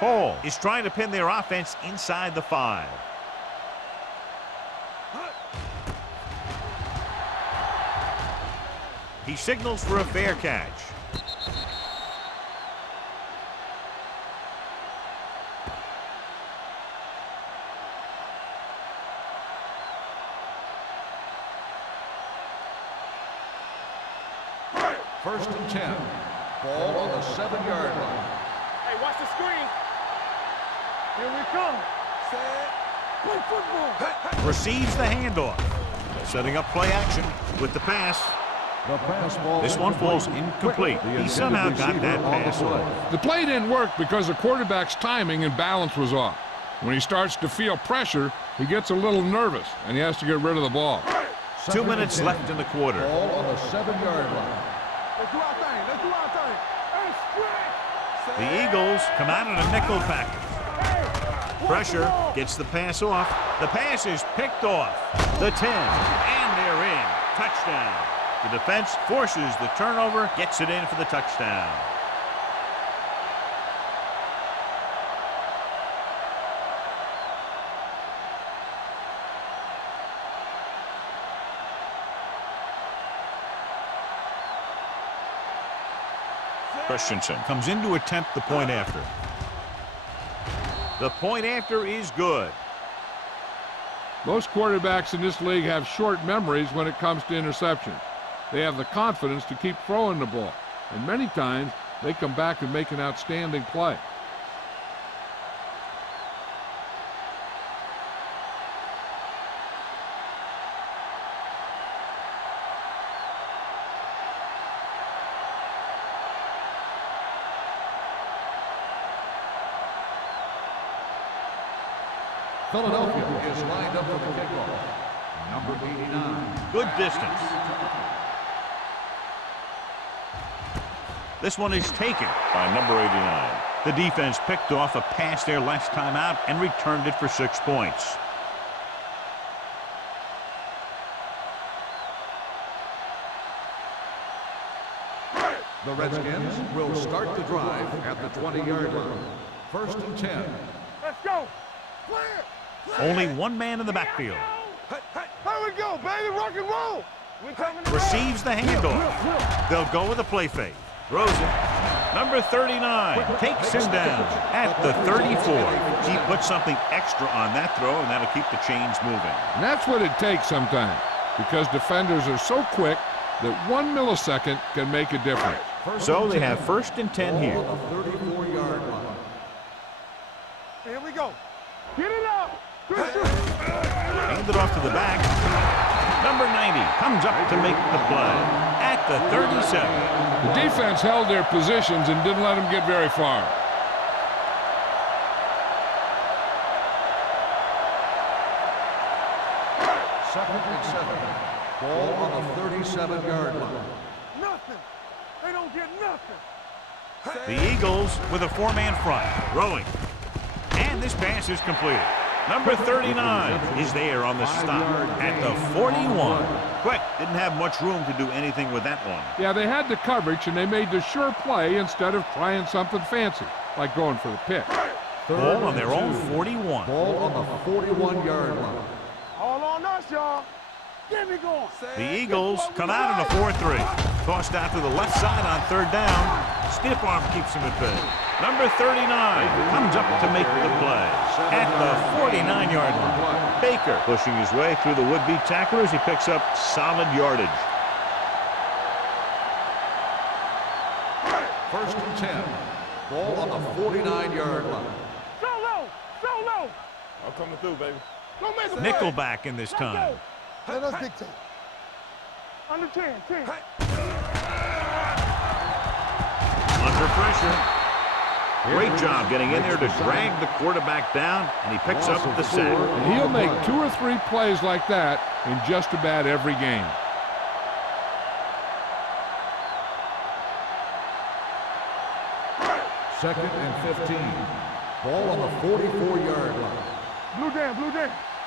Hall is trying to pin their offense inside the 5. He signals for a fair catch. First and 10. Ball on the 7-yard line. Hey, watch the screen. Here we come. Set. Play football. Receives the handoff. Setting up play action with the pass. The pass ball. This one falls incomplete. He somehow got that pass off. The play didn't work because the quarterback's timing and balance was off. When he starts to feel pressure, he gets a little nervous, and he has to get rid of the ball. 2 minutes left in the quarter. Ball on the 7-yard line. Let's do our thing. Let's do our thing. Hey, stretch. The Eagles come out in a nickel package. Pressure gets the pass off. The pass is picked off. The 10, and they're in. Touchdown. The defense forces the turnover, gets it in for the touchdown. Christensen comes in to attempt the point after. The point after is good. Most quarterbacks in this league have short memories when it comes to interceptions. They have the confidence to keep throwing the ball, and many times they come back and make an outstanding play. Philadelphia is lined up for the kickoff. Number 89. Good distance. This one is taken by number 89. The defense picked off a pass their last time out and returned it for 6 points. The Redskins will start the drive at the 20-yard line. First and 10. Let's go. Clear. Only one man in the backfield. Here we go, baby. Rock and roll. We coming to Receives the handoff. They'll go with a play fake. Throws it. Number 39 takes him down at the 34. He put something extra on that throw, and that'll keep the chains moving. And that's what it takes sometimes, because defenders are so quick that 1 millisecond can make a difference. So they have first and 10 here. 34-yard line. Here we go. Get it up. Hand it off to the back. Number 90 comes up to make the play at the 37. The defense held their positions and didn't let them get very far. Second and 7. Ball on the 37-yard line. Nothing. They don't get nothing. The Eagles with a 4-man front, throwing. And this pass is completed. Number 39 is there on the stop at the 41. Quick, didn't have much room to do anything with that one. Yeah, they had the coverage, and they made the sure play instead of trying something fancy, like going for the pick. Ball on their own 41. Ball on the 41-yard line. All on us, y'all. Get me going. The Eagles come out in a 4-3. Tossed out to the left side on 3rd down. Stiff arm keeps him at bay. Number 39 comes up to make the play at the 49-yard line. Baker pushing his way through the would-be tacklers. He picks up solid yardage. First and 10. Ball on the 49-yard line. So low. So low. I'm coming through, baby. Don't make a play. Nickelback in this time. Let us dictate. Under 10. Under pressure. Great job getting in there to drag the quarterback down, and he picks up the sack. And he'll make 2 or 3 plays like that in just about every game. Second and 15. Ball on the 44-yard line. Blue jam.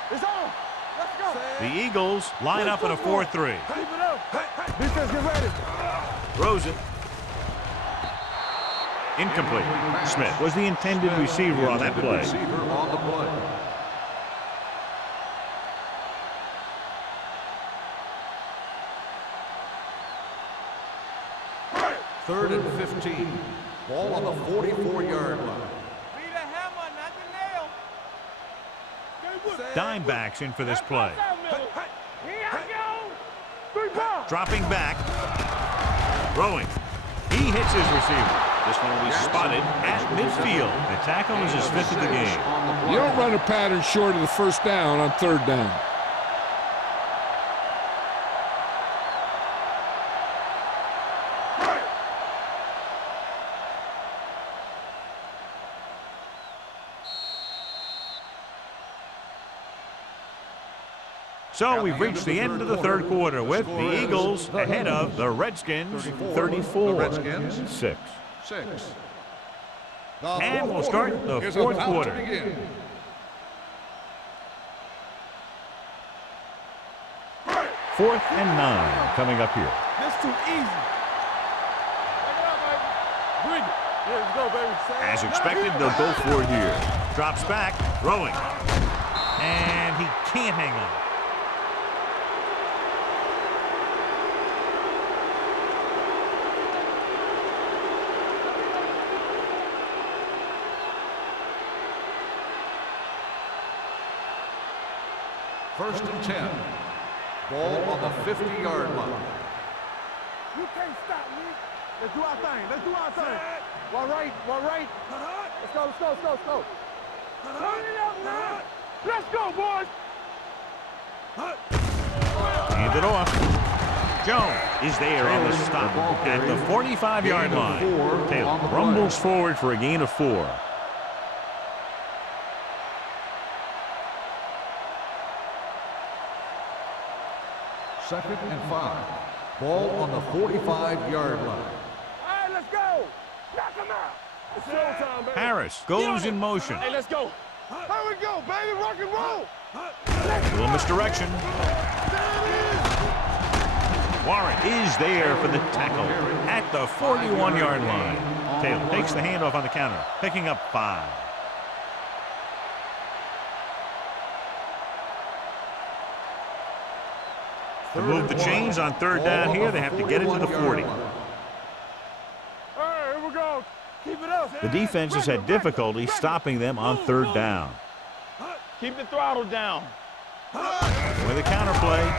It's on. Let's go. The Eagles line up in a 4-3. Keep it up. Defense, get ready. Throws it. Incomplete. Smith was the intended receiver on that play. Receiver on the play. Third and 15. Ball on the 44-yard line. Be the hammer, not the nail. Dime backs in for this play. Here I go. 3 points. Dropping back. Throwing. He hits his receiver. This one will be spotted at midfield. The tackle is his 5th of the game. You don't run a pattern short of the first down on 3rd down. So we've reached the end of the 3rd quarter with the Eagles ahead of the Redskins 34-6. And we'll start the 4th quarter. 4th and 9 coming up here. This too easy. Back it up, baby. Bring it. Yeah, let's go, baby. As expected, they'll go for it here. Drops back, throwing. And he can't hang on. First and 10. Ball on the 50-yard line. You can't stop me. Let's do our thing. Let's do our thing. One right. Let's go. Turn it up, man. Let's go, boys. Hand it off. Jones is there on the stop at the 45-yard line. Taylor rumbles forward for a gain of 4. Second and 5. Ball on the 45-yard line. All right, let's go. Knock him out. It's showtime, baby. Harris goes in motion. Hey, let's go. Here we go, baby. Rock and roll. Little misdirection. Warren is there for the tackle at the 41-yard line. Taylor takes the handoff on the counter, picking up 5. To move the chains on 3rd down here, they have to get it to the 40. All right, here we go. Keep it up. The defense has had difficulty stopping them on 3rd down. Keep the throttle down. With a counter play.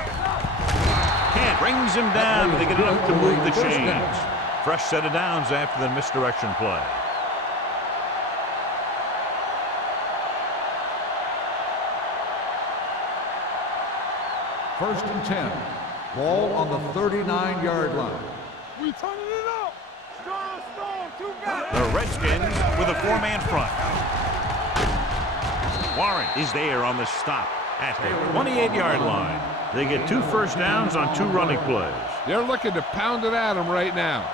Kent brings him down, but they get enough to move the chains. Fresh set of downs after the misdirection play. First and 10. Ball on the 39-yard line. We turning it up. Strong, 2 guys. The Redskins with a 4-man front. Warren is there on the stop at the 28-yard line. They get 2 first downs on 2 running plays. They're looking to pound it at him right now.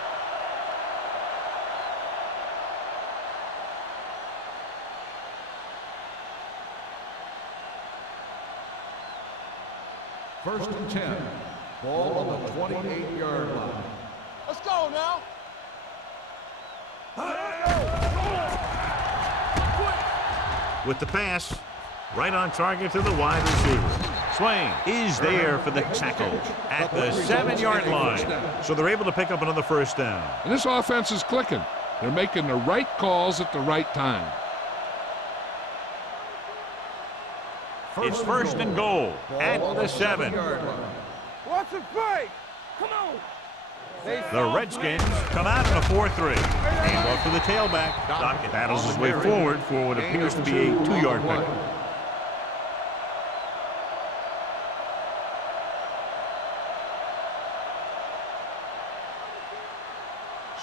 First and 10. Ball on the 28-yard line. Let's go now. With the pass, right on target to the wide receiver. Swain is there for the tackle at the 7-yard line. So they're able to pick up another first down. And this offense is clicking. They're making the right calls at the right time. It's first and goal at the 7. What's the play? Come on. The Redskins come out in a 4-3. Handoff to the tailback. Dockett battles his way forward for what appears to be a 2-yard pickup.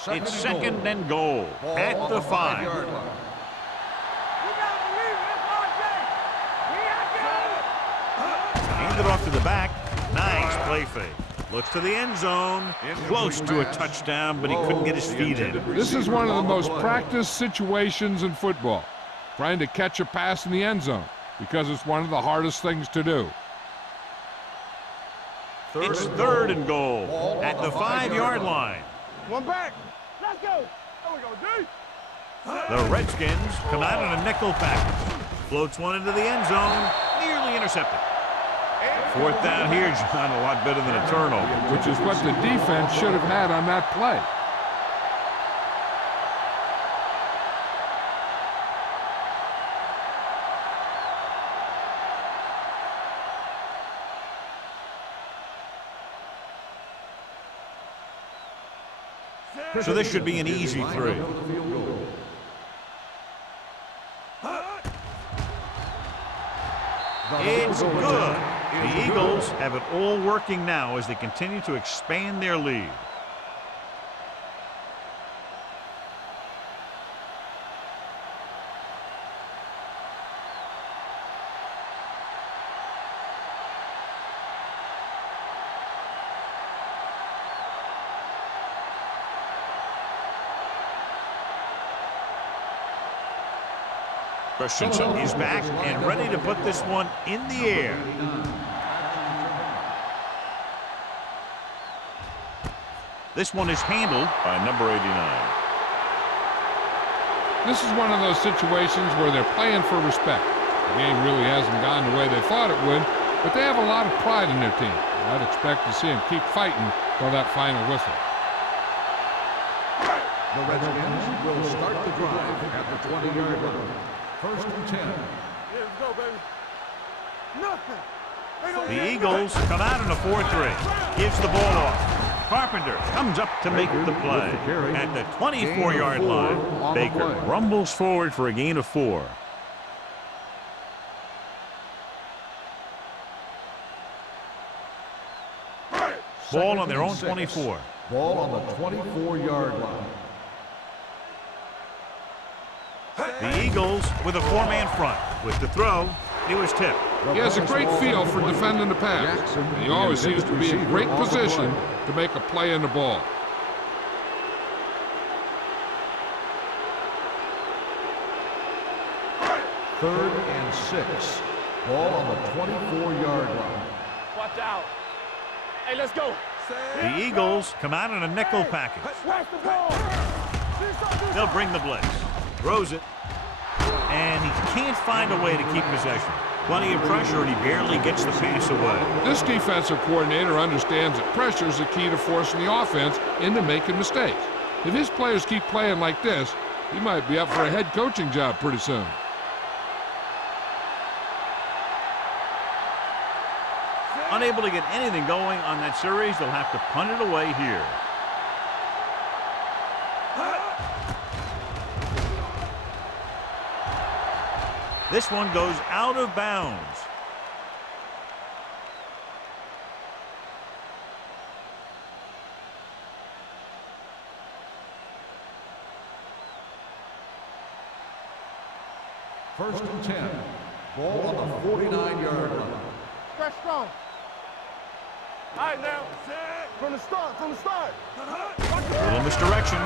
It's second and goal at the 5. You gotta believe it. It's RJ. Here I go. Hand it off to the back. Nice play fake. Looks to the end zone. Close to a touchdown, but he couldn't get his feet in. This is one of the most practiced situations in football, trying to catch a pass in the end zone, because it's one of the hardest things to do. It's 3rd and goal at the 5-yard line. One back. Let's go. There we go, D. The Redskins come out in a nickel package. Floats one into the end zone, nearly intercepted. 4th down here, John, a lot better than a turnover. Which is what the defense should have had on that play. So this should be an easy 3. It's good. The Eagles have it all working now as they continue to expand their lead. Christensen is back and ready to put this one in the air. This one is handled by number 89. This is one of those situations where they're playing for respect. The game really hasn't gone the way they thought it would, but they have a lot of pride in their team. I'd expect to see them keep fighting till that final whistle. The Redskins will start the drive at the 20-yard line. 1st and 10. Let's go, baby. Nothing. The Eagles come out in a 4-3. Gives the ball off. Carpenter comes up to make the play. At the 24-yard line, Baker rumbles forward for a gain of 4. Ball on their own 24. Ball on the 24-yard line. The Eagles with a 4-man front. With the throw, he was tipped. He has a great feel for defending the pass, and he always seems to be in great position to make a play in the ball. Third and 6. Ball on the 24-yard line. Watch out. Hey, let's go. The Eagles come out in a nickel package. Watch the ball. They'll bring the blitz. Throws it. And he can't find a way to keep possession. Plenty of pressure, and he barely gets the pass away. This defensive coordinator understands that pressure is the key to forcing the offense into making mistakes. If his players keep playing like this, he might be up for a head coaching job pretty soon. Unable to get anything going on that series, they'll have to punt it away here. This one goes out of bounds. First and 10. Ball on the 49-yard line. Stretch strong. All right, now. From the start, from the start. A little misdirection.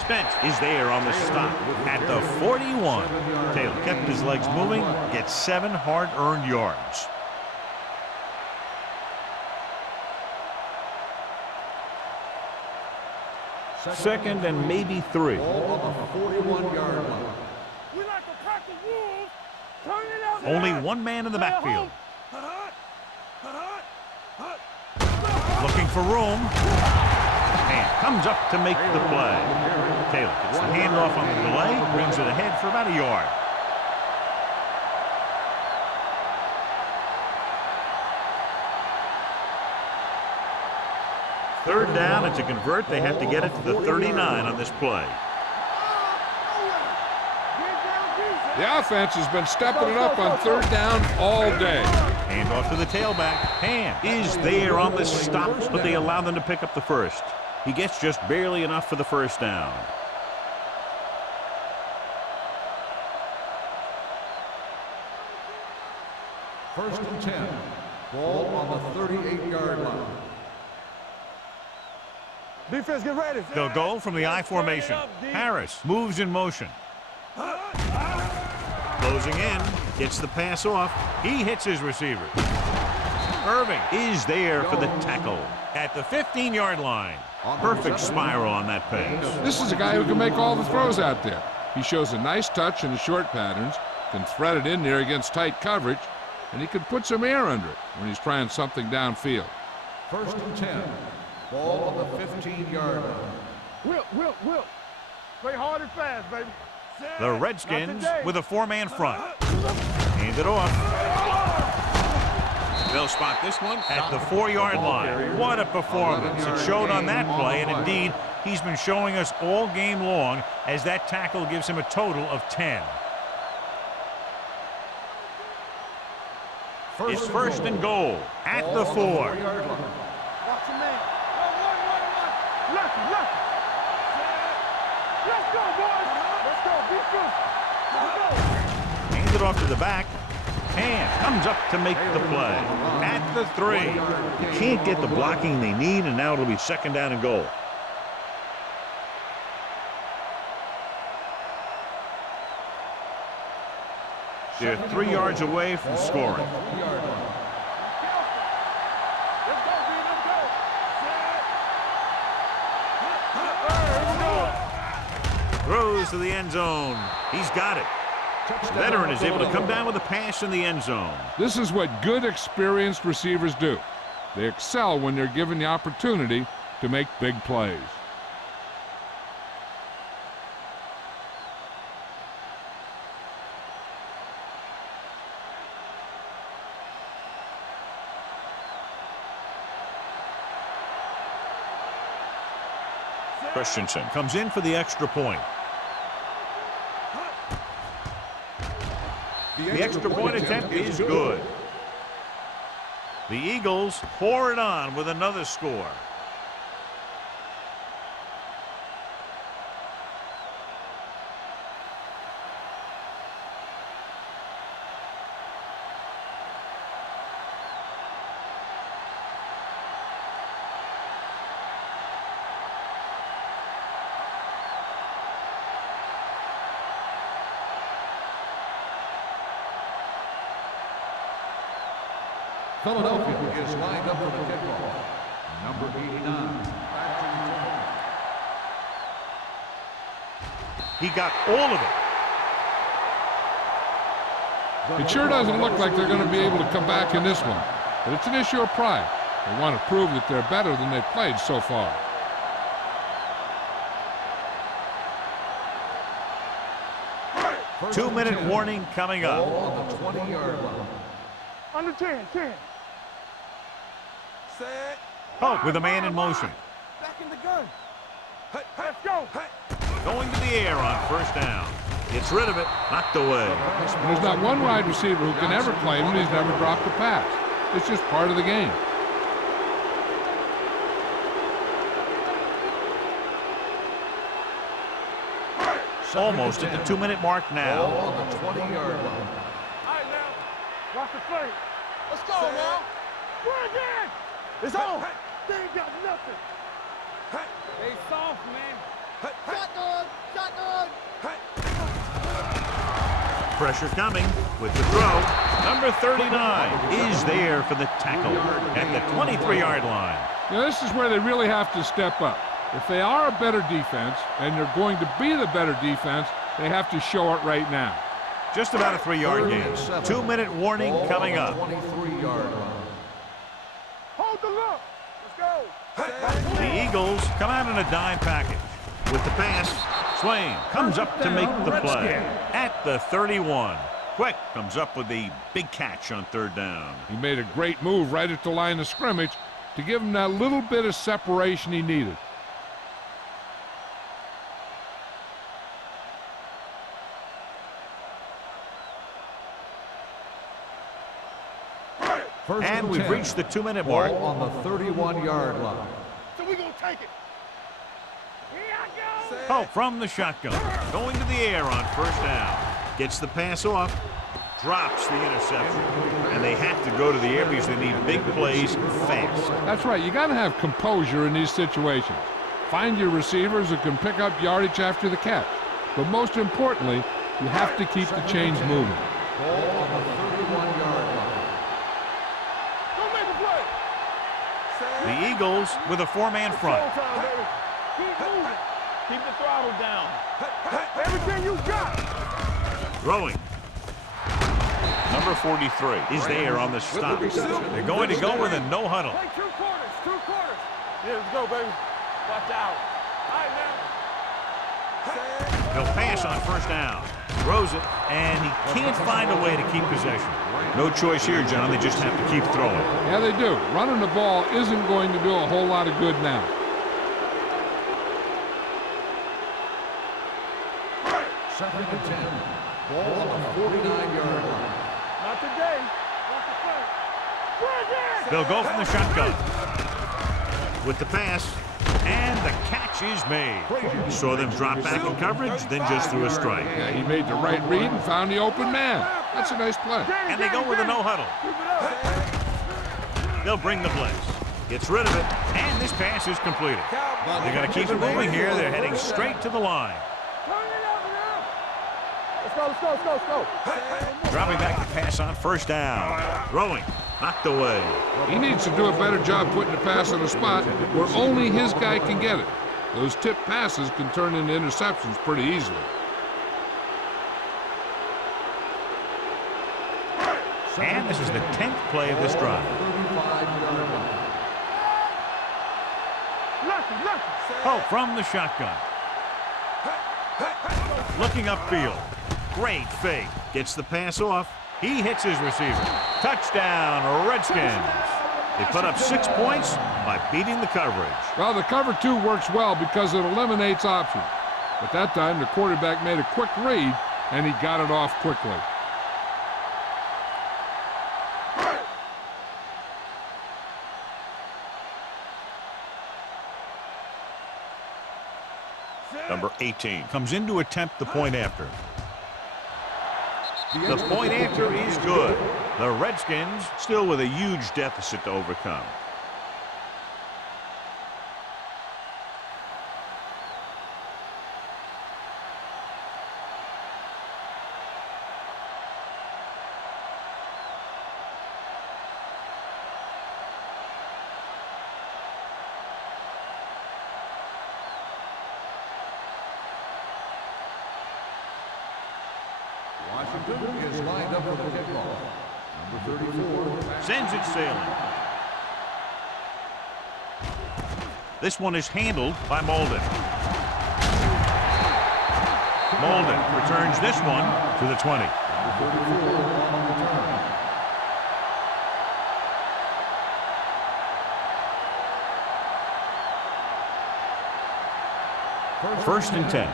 Spence is there on the stop at the 41. Taylor kept his legs moving, gets 7 hard-earned yards. Second and maybe 3. Ball on the 41-yard line. We like to crack the wolves. Turn it out. Only one man in the backfield. Looking for room. And comes up to make the play. Taylor gets the handoff on the delay, brings it ahead for about a yard. Third down, and to convert, they have to get it to the 39 on this play. The offense has been stepping it up on third down all day. Hand off to the tailback. Ham is there on the stop, but they allow them to pick up the first. He gets just barely enough for the first down. First and 10. Ball on the 38-yard line. Defense, get ready. They'll go from the I formation. Harris moves in motion. Closing in, gets the pass off. He hits his receiver. Irving is there for the tackle at the 15-yard line. Perfect spiral on that pass. This is a guy who can make all the throws out there. He shows a nice touch in the short patterns, can thread it in there against tight coverage, and he can put some air under it when he's trying something downfield. 1st and 10. Ball on the 15-yard line. Will. Play hard and fast, baby. The Redskins with a four-man front. Hand it off. They'll spot this one at the 4-yard line. What a performance. It showed on that play, and indeed, he's been showing us all game long as that tackle gives him a total of 10. It's 1st and goal at the 4. Watch your man. One. Left. Let's go, boys. Let's go. Defense. Let's go. Hands it off to the back. And comes up to make the play at the 3. You can't get the blocking they need, and now it'll be 2nd down and goal. They're 3 yards away from scoring. Throws to the end zone. He's got it. The veteran is able to come down with a pass in the end zone. This is what good, experienced receivers do. They excel when they're given the opportunity to make big plays. Christensen comes in for the extra point. The extra point attempt is good. The Eagles pour it on with another score. Philadelphia is lined up for the kickoff. Number 89. He got all of it. It sure doesn't look like they're going to be able to come back in this one, but it's an issue of pride. They want to prove that they're better than they've played so far. Two-minute warning coming up. Ball on the 20-yard line. Under 10. Set. Pope with a man in motion. Back in the gun. Let's go. Going to the air on 1st down. Gets rid of it. Knocked away. There's not one wide receiver who can ever claim that he's never dropped a pass. It's just part of the game. Almost at the 2-minute mark Ball now. on the 20-yard line. All right, now. Watch the play. Let's go, now. We're again. It's on. They ain't got nothing. They soft, man. Shotgun. Pressure coming with the throw. Number 39 is there for the tackle at the 23-yard line. Now, this is where they really have to step up. If they are a better defense, and they're going to be the better defense, they have to show it right now. Just about a 3-yard gain. 2-minute warning coming up. 23-yard line. Hold the look. Let's go. The Eagles come out in a dime package. With the pass, Swain comes up to make the play at the 31. Quick comes up with the big catch on 3rd down. He made a great move right at the line of scrimmage to give him that little bit of separation he needed. And we've reached the 2-minute mark. Ball on the 31-yard line. So we're going to take it. Here I go. Pope from the shotgun. Going to the air on 1st down. Gets the pass off. drops the interception. And they have to go to the air because they need big plays fast. That's right. You got to have composure in these situations. Find your receivers who can pick up yardage after the catch. But most importantly, you have to keep the chains moving. Ball on the 31-yard line. Don't make a play. The Eagles with a four-man front. Time, baby. Keep moving. Keep the throttle down. Everything you got. Throwing. Number 43 is there on the stop. They're going to go with a no huddle. Play 2 quarters. 2 quarters. Yeah, let's go, baby. Watch out. All right, now. He'll pass on first down. Throws it, and he can't find a way to keep possession. No choice here, John. They just have to keep throwing. Yeah, they do. Running the ball isn't going to do a whole lot of good now. Second and 10. Ball on the 49-yard line. Not today. Watch the play. Bring it. They'll go from the shotgun. With the pass, and the catch is made. Saw them drop back in coverage, then just threw a strike. Yeah, he made the right read and found the open man. That's a nice play. And they go with a no huddle. They'll bring the blitz. Gets rid of it, and this pass is completed. They're going to keep it moving here. They're heading straight to the line. Let's go, let's go, let's go, let's go. Dropping back to pass on first down. Throwing. Knocked away. He needs to do a better job putting the pass in a spot where only his guy can get it. Those tip passes can turn into interceptions pretty easily. And this is the 10th play of this drive. Oh, from the shotgun. Looking upfield. Great fake. Gets the pass off. He hits his receiver. Touchdown, Redskins. They put up 6 points by beating the coverage. Well, the cover 2 works well because it eliminates options. But that time, the quarterback made a quick read, and he got it off quickly. Number 18 comes in to attempt the point after. The point after is good. The Redskins still with a huge deficit to overcome. Washington is lined up for the kickoff. Number 34. Sends it sailing. This one is handled by Molden. Molden returns this one to the 20. Number 34 on the return. First and 10.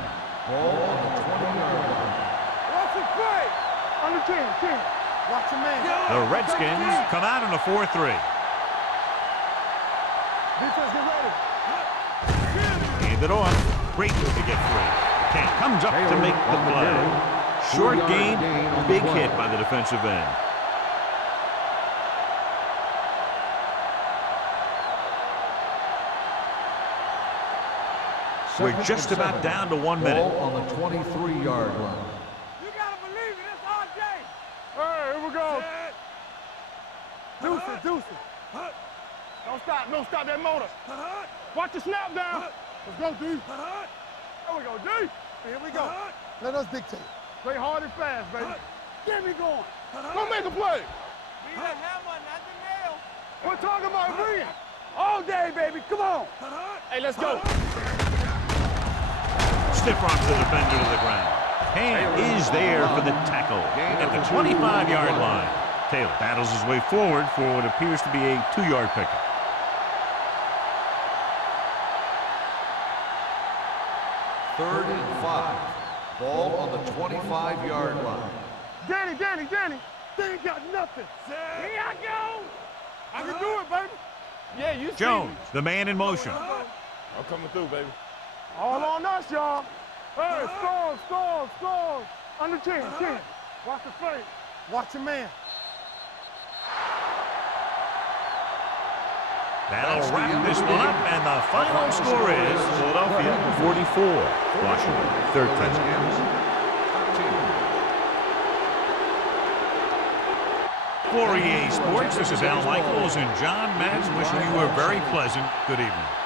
Ball on the 20-yard line. Watch the play. On the 10. Watch the man. The Redskins come out in a 4-3. Defense, get ready. Hand it off. Great to get free. Kent comes up to make the play. Short gain, big hit by the defensive end. We're just about down to 1 minute. Ball on the 23-yard line. You gotta believe it. It's our day. All right, here we go. Deuce it. Don't stop that motor. Watch the snap down. Let's go, D. There we go, D. Here we go. Let us dictate. Play hard and fast, baby. Get me going. Go make a play. Be the hammer, not the nail. We're talking about bringing. All day, baby. Come on. Hey, let's go. Stiff arms the defender to the ground. Hand is there for the tackle at the 25-yard line. Taylor battles his way forward for what appears to be a 2-yard pickup. Third and 5. Ball on the 25-yard line. Danny. They ain't got nothing. Here I go. I can do it, baby. Yeah, you see Jones, me. the man in motion. I'm coming through, baby. All on us, y'all. Hey, scores. Under 10. Watch the fake. Watch your man. That'll wrap this one up, and the final score is Philadelphia 44, Washington 13. For EA Sports, this is Al Michaels and John Madden wishing you a very pleasant good evening.